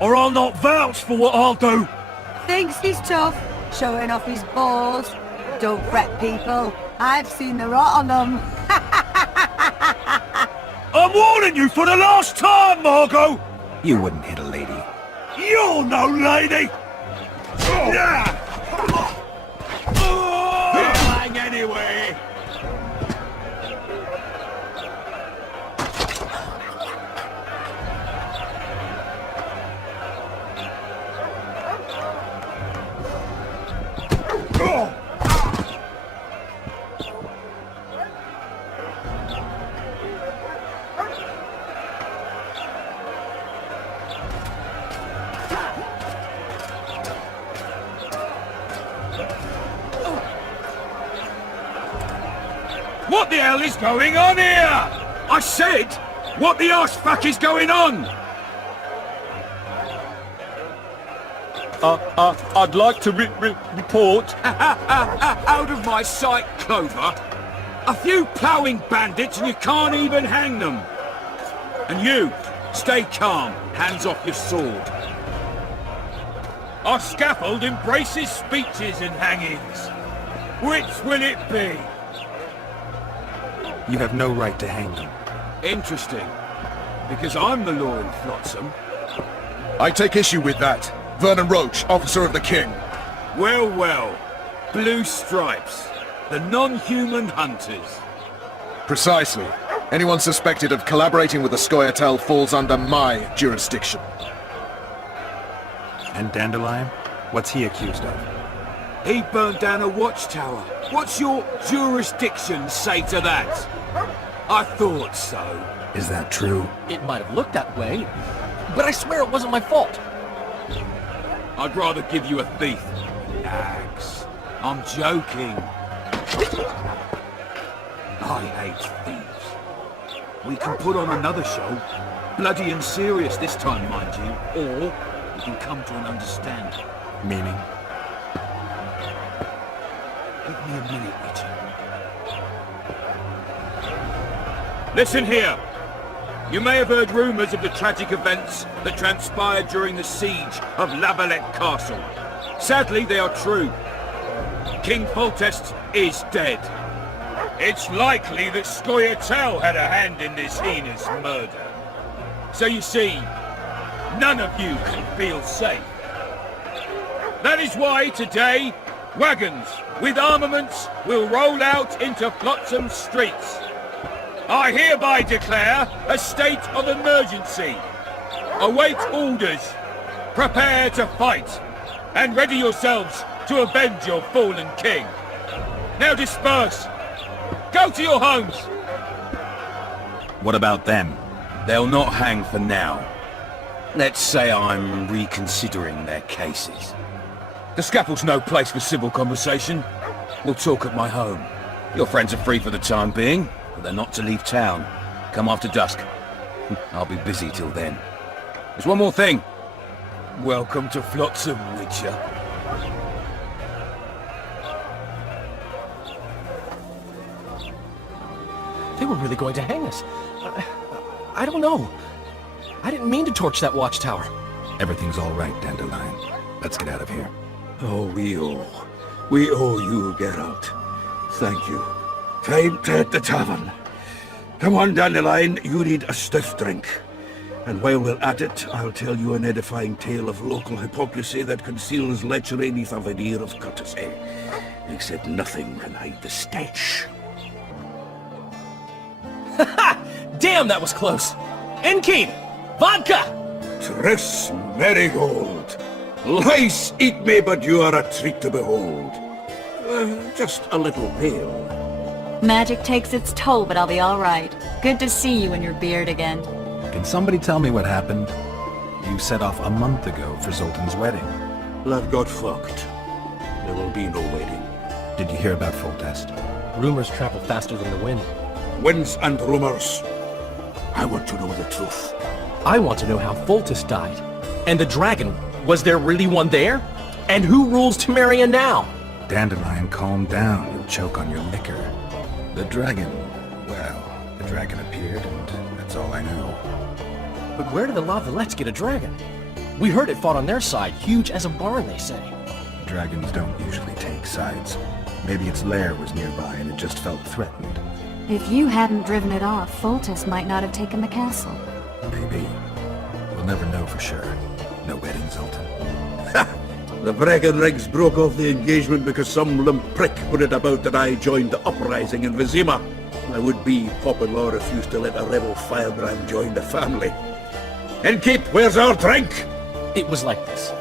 Or I'll not vouch for what I'll do! Thinks he's tough, showing off his balls. Don't fret, people. I've seen the rot on them. I'm warning you for the last time, Margot! You wouldn't hit a lady. You're no lady! Hang anyway! What the hell is going on here? I said, what the arse fuck is going on? I'd like to report. Out of my sight, Clover. A few ploughing bandits and you can't even hang them. And you, stay calm, hands off your sword. Our scaffold embraces speeches and hangings. Which will it be? You have no right to hang them. Interesting. Because I'm the law in Flotsam. I take issue with that. Vernon Roach, officer of the king. Well, well. Blue stripes. The non-human hunters. Precisely. Anyone suspected of collaborating with the Scoia'tael falls under my jurisdiction. And Dandelion? What's he accused of? He burned down a watchtower. What's your jurisdiction say to that? I thought so. Is that true? It might have looked that way, but I swear it wasn't my fault. I'd rather give you a thief. Nags. I'm joking. I hate thieves. We can put on another show. Bloody and serious this time, mind you. Or we can come to an understanding. Meaning? Give me a minute, Richard. Listen here. You may have heard rumours of the tragic events that transpired during the siege of La Valette Castle. Sadly, they are true. King Foltest is dead. It's likely that Scoia'tael had a hand in this heinous murder. So you see, none of you can feel safe. That is why today, wagons with armaments will roll out into Flotsam streets. I hereby declare a state of emergency. Await orders. Prepare to fight. And ready yourselves to avenge your fallen king. Now disperse. Go to your homes. What about them? They'll not hang for now. Let's say I'm reconsidering their cases. The scaffold's no place for civil conversation. We'll talk at my home. Your friends are free for the time being, but they're not to leave town. Come after dusk. I'll be busy till then. There's one more thing. Welcome to Flotsam, Witcher. They were really going to hang us. I don't know. I didn't mean to torch that watchtower. Everything's all right, Dandelion. Let's get out of here. Oh, we owe you, Geralt. Thank you. Time to hit the tavern. Come on, Dandelion, you need a stiff drink. And while we're at it, I'll tell you an edifying tale of local hypocrisy that conceals lechery neath a veneer of courtesy. Except nothing can hide the stench. Damn, that was close. Innkeep! Vodka! Triss Marigold. Lice eat me, but you are a treat to behold. Just a little pale. Magic takes its toll, but I'll be all right. Good to see you in your beard again. Can somebody tell me what happened? You set off a month ago for Zoltan's wedding. Lad got fucked. There will be no wedding. Did you hear about Foltest? Rumors travel faster than the wind. Winds and rumors. I want to know the truth. I want to know how Foltest died. And the dragon, was there really one there? And who rules Temeria now? Dandelion, calm down. You'll choke on your liquor. The dragon... well, the dragon appeared, and that's all I know. But where did the La Valettes get a dragon? We heard it fought on their side, huge as a barn, they say. Dragons don't usually take sides. Maybe its lair was nearby and it just felt threatened. If you hadn't driven it off, Foltest might not have taken the castle. Maybe. We'll never know for sure. No wedding, Zoltan. The Breckenrigs broke off the engagement because some limp prick put it about that I joined the uprising in Vizima. My would-be Popper-in-law refused to let a rebel firebrand join the family. Innkeep, where's our drink? It was like this.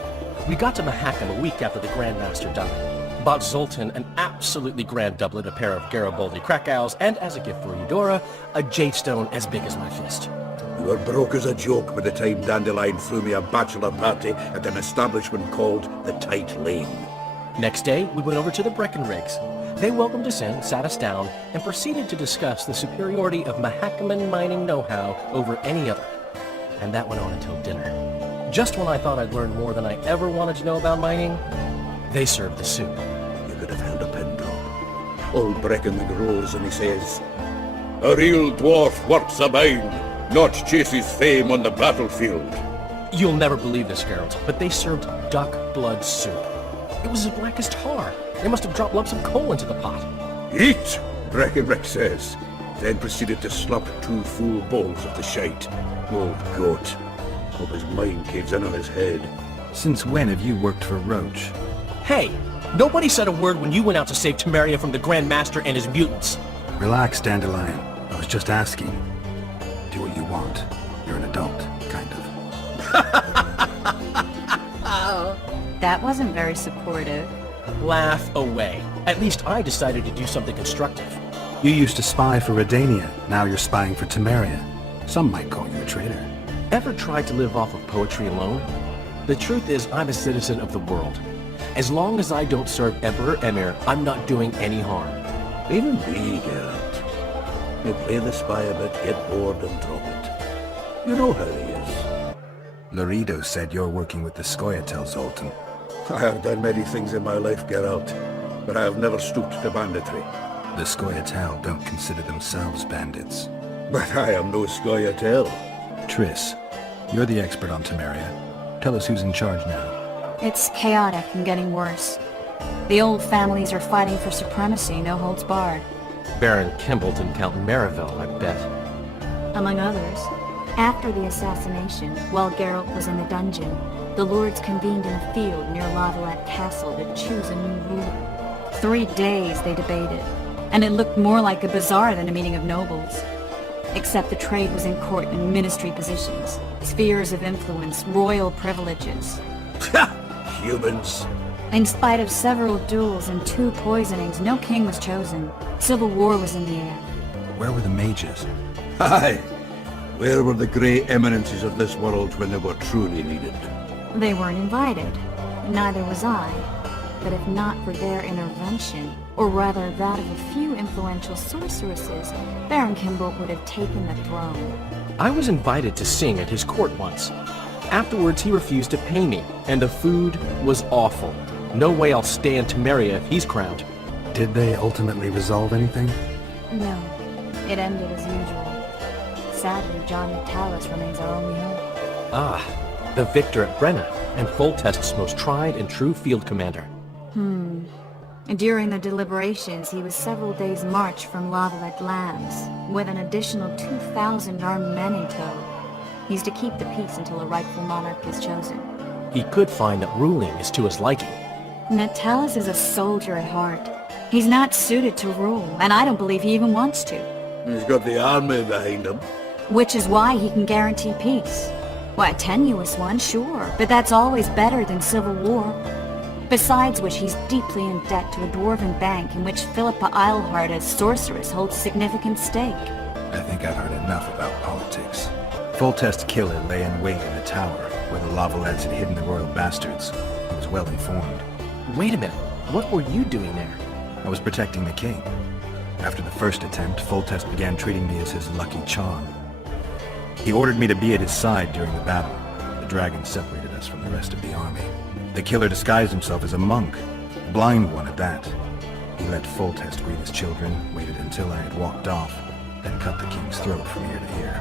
We got to Mahakam a week after the Grandmaster died. Bought Zoltan an absolutely grand doublet, a pair of Garibaldi Krakau's, and as a gift for Eudora, a jade stone as big as my fist. You were broke as a joke by the time Dandelion threw me a bachelor party at an establishment called the Tight Lane. Next day, we went over to the Breckenrigs. They welcomed us in, sat us down, and proceeded to discuss the superiority of Mahakaman mining know-how over any other. And that went on until dinner. Just when I thought I'd learned more than I ever wanted to know about mining, they served the soup. You could have held a pin drop. Old Breckenrig rolls and he says, "A real dwarf works a mine. not chase his fame on the battlefield. You'll never believe this, Geralt, but they served duck blood soup. It was as black as tar. They must have dropped lumps of coal into the pot. Eat, Breckenrick says, then proceeded to slop 2 full bowls of the shite. Old goat. Hope his mind caves in on his head. Since when have you worked for Roach? Hey, nobody said a word when you went out to save Temeria from the Grand Master and his mutants. Relax, Dandelion. I was just asking. Do what you want. You're an adult, kind of. That wasn't very supportive. Laugh away. At least I decided to do something constructive. You used to spy for Redania. Now you're spying for Temeria. Some might call you a traitor. Ever tried to live off of poetry alone? The truth is, I'm a citizen of the world. As long as I don't serve Emperor Emir, I'm not doing any harm. Even me, Geralt. You play the spy a bit, get bored and drop it. You know how he is. Laredo said you're working with the Scoia'tael, Zoltan. I have done many things in my life, Geralt, but I have never stooped to banditry. The Scoia'tael don't consider themselves bandits. But I am no Scoia'tael. Triss, you're the expert on Temeria. Tell us who's in charge now. It's chaotic and getting worse. The old families are fighting for supremacy, no holds barred. Baron Kimbolt and Count Marivel, I bet. Among others. After the assassination, while Geralt was in the dungeon, the lords convened in a field near Lavalette Castle to choose a new ruler. 3 days they debated, and it looked more like a bazaar than a meeting of nobles. Except the trade was in court and ministry positions, spheres of influence, royal privileges. Humans. In spite of several duels and 2 poisonings, no king was chosen. Civil war was in the air. Where were the mages? Aye. Where were the grey eminences of this world when they were truly needed? They weren't invited. Neither was I. But if not for their intervention, or rather that of a few influential sorceresses, Baron Kimbolt would have taken the throne. I was invited to sing at his court once. Afterwards, he refused to pay me, and the food was awful. No way I'll stay in Temeria if he's crowned. Did they ultimately resolve anything? No. It ended as usual. Sadly, John Natalis remains our only hope. Ah, the victor at Brenna, and Foltest's most tried and true field commander. During the deliberations, he was several days' march from Lavalette lands, with an additional 2,000 armed men in tow. He's to keep the peace until a rightful monarch is chosen. He could find that ruling is to his liking. Natalis is a soldier at heart. He's not suited to rule, and I don't believe he even wants to. He's got the army behind him. Which is why he can guarantee peace. Why, a tenuous one, sure, but that's always better than civil war. Besides which, he's deeply in debt to a dwarven bank in which Philippa Eilhart as sorceress holds significant stake. I think I've heard enough about politics. Foltest's killer lay in wait in the tower, where the Lavalettes had hidden the royal bastards. He was well informed. Wait a minute, what were you doing there? I was protecting the king. After the first attempt, Foltest began treating me as his lucky charm. He ordered me to be at his side during the battle. The dragon separated us from the rest of the army. The killer disguised himself as a monk, a blind one at that. He let Foltest greet his children, waited until I had walked off, then cut the king's throat from ear to ear.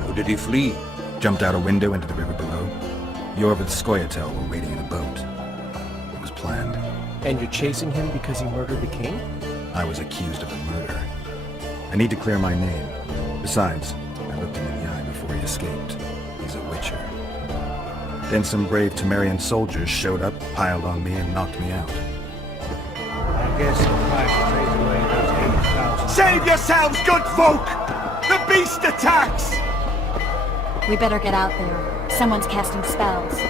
How did he flee? Jumped out a window into the river below. Yorvith Scoia'tael were waiting in a boat. It was planned. And you're chasing him because he murdered the king? I was accused of a murder. I need to clear my name. Besides, I looked him in the eye before he escaped. He's a witcher. Then some brave Temerian soldiers showed up, piled on me, and knocked me out. I guess the price trade away those 8,000. Save yourselves, good folk! The beast attacks! We better get out there. Someone's casting spells.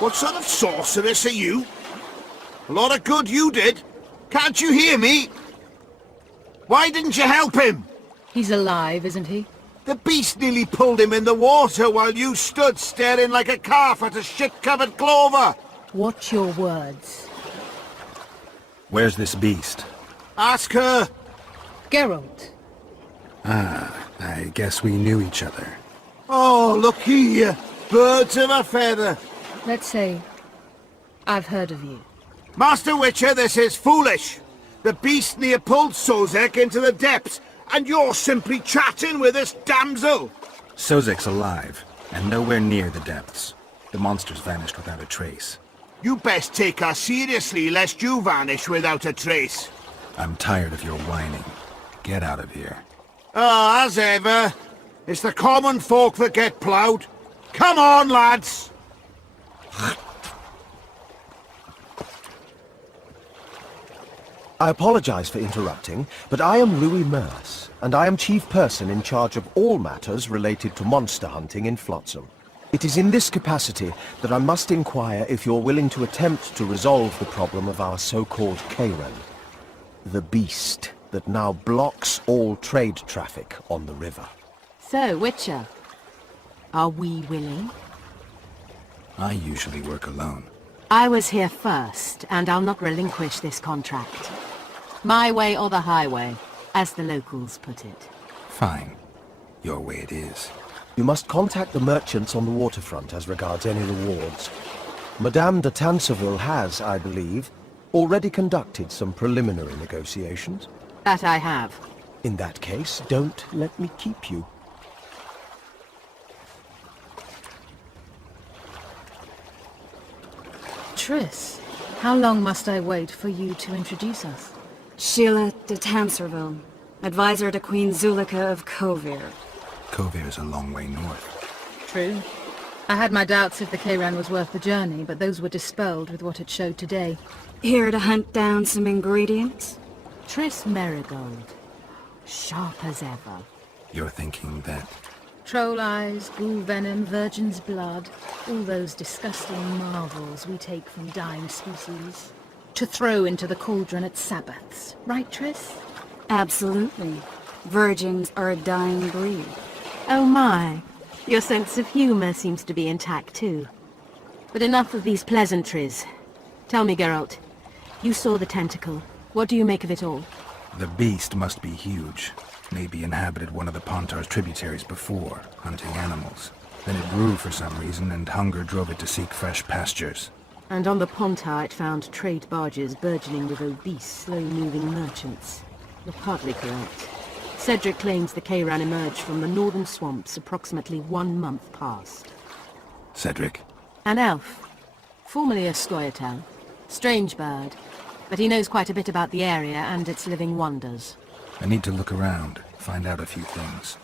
What sort of sorceress are you? A lot of good you did. Can't you hear me? Why didn't you help him? He's alive, isn't he? The beast nearly pulled him in the water while you stood staring like a calf at a shit-covered clover. Watch your words. Where's this beast? Ask her. Geralt. Ah, I guess we knew each other. Oh, look here. Birds of a feather. Let's say I've heard of you. Master Witcher, this is foolish. The beast near pulled Sozek into the depths, and you're simply chatting with this damsel. Sozek's alive, and nowhere near the depths. The monster's vanished without a trace. You best take her seriously, lest you vanish without a trace. I'm tired of your whining. Get out of here. Ah, as ever. It's the common folk that get ploughed. Come on, lads! I apologize for interrupting, but I am Louis Merce, and I am chief person in charge of all matters related to monster hunting in Flotsam. It is in this capacity that I must inquire if you're willing to attempt to resolve the problem of our so-called Karen, the beast that now blocks all trade traffic on the river. So, Witcher, are we willing? I usually work alone. I was here first, and I'll not relinquish this contract. My way or the highway, as the locals put it. Fine. Your way it is. You must contact the merchants on the waterfront as regards any rewards. Madame de Tanseville has, I believe, already conducted some preliminary negotiations. That I have. In that case, don't let me keep you. Triss, how long must I wait for you to introduce us? Sheila de Tanserville, advisor to Queen Zulika of Kovir. Kovir is a long way north. True. I had my doubts if the Kayran was worth the journey, but those were dispelled with what it showed today. Here to hunt down some ingredients? Triss Merigold. Sharp as ever. You're thinking that... Troll eyes, ghoul venom, virgin's blood, all those disgusting marvels we take from dying species, to throw into the cauldron at Sabbaths. Right, Triss? Absolutely. Virgins are a dying breed. Oh my. Your sense of humor seems to be intact too. But enough of these pleasantries. Tell me, Geralt, you saw the tentacle. What do you make of it all? The beast must be huge. Maybe inhabited one of the Pontar's tributaries before, hunting animals. Then it grew for some reason, and hunger drove it to seek fresh pastures. And on the Pontar it found trade barges burgeoning with obese, slow-moving merchants. You're partly correct. Cedric claims the Kayran emerged from the northern swamps approximately 1 month past. Cedric? An elf. Formerly a Scoia'tael. Strange bird. But he knows quite a bit about the area and its living wonders. I need to look around, find out a few things.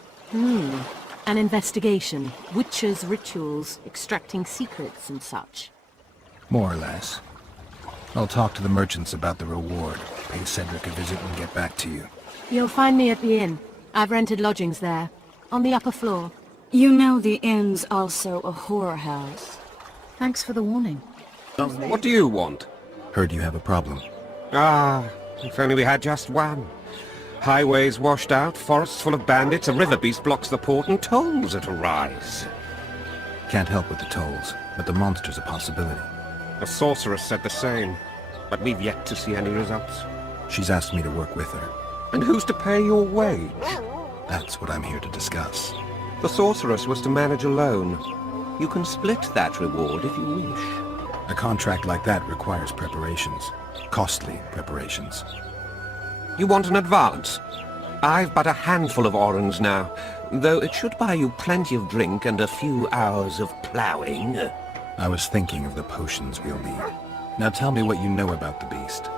An investigation. Witches' rituals, extracting secrets and such. More or less. I'll talk to the merchants about the reward, pay Cedric a visit and get back to you. You'll find me at the inn. I've rented lodgings there, on the upper floor. You know the inn's also a whorehouse. Thanks for the warning. What do you want? Heard you have a problem. Ah, if only we had just one. Highways washed out, forests full of bandits, a river beast blocks the port, and tolls at a rise. Can't help with the tolls, but the monster's a possibility. A sorceress said the same, but we've yet to see any results. She's asked me to work with her. And who's to pay your wage? That's what I'm here to discuss. The sorceress was to manage alone. You can split that reward if you wish. A contract like that requires preparations. Costly preparations. You want an advance? I've but a handful of orens now, though it should buy you plenty of drink and a few hours of ploughing. I was thinking of the potions we'll need. Now tell me what you know about the beast.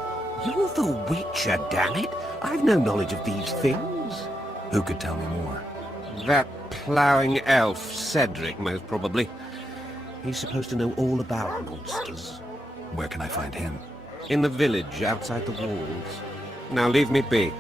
You're the Witcher, damn it! I've no knowledge of these things. Who could tell me more? That ploughing elf, Cedric, most probably. He's supposed to know all about monsters. Where can I find him? In the village, outside the walls. Now leave me be.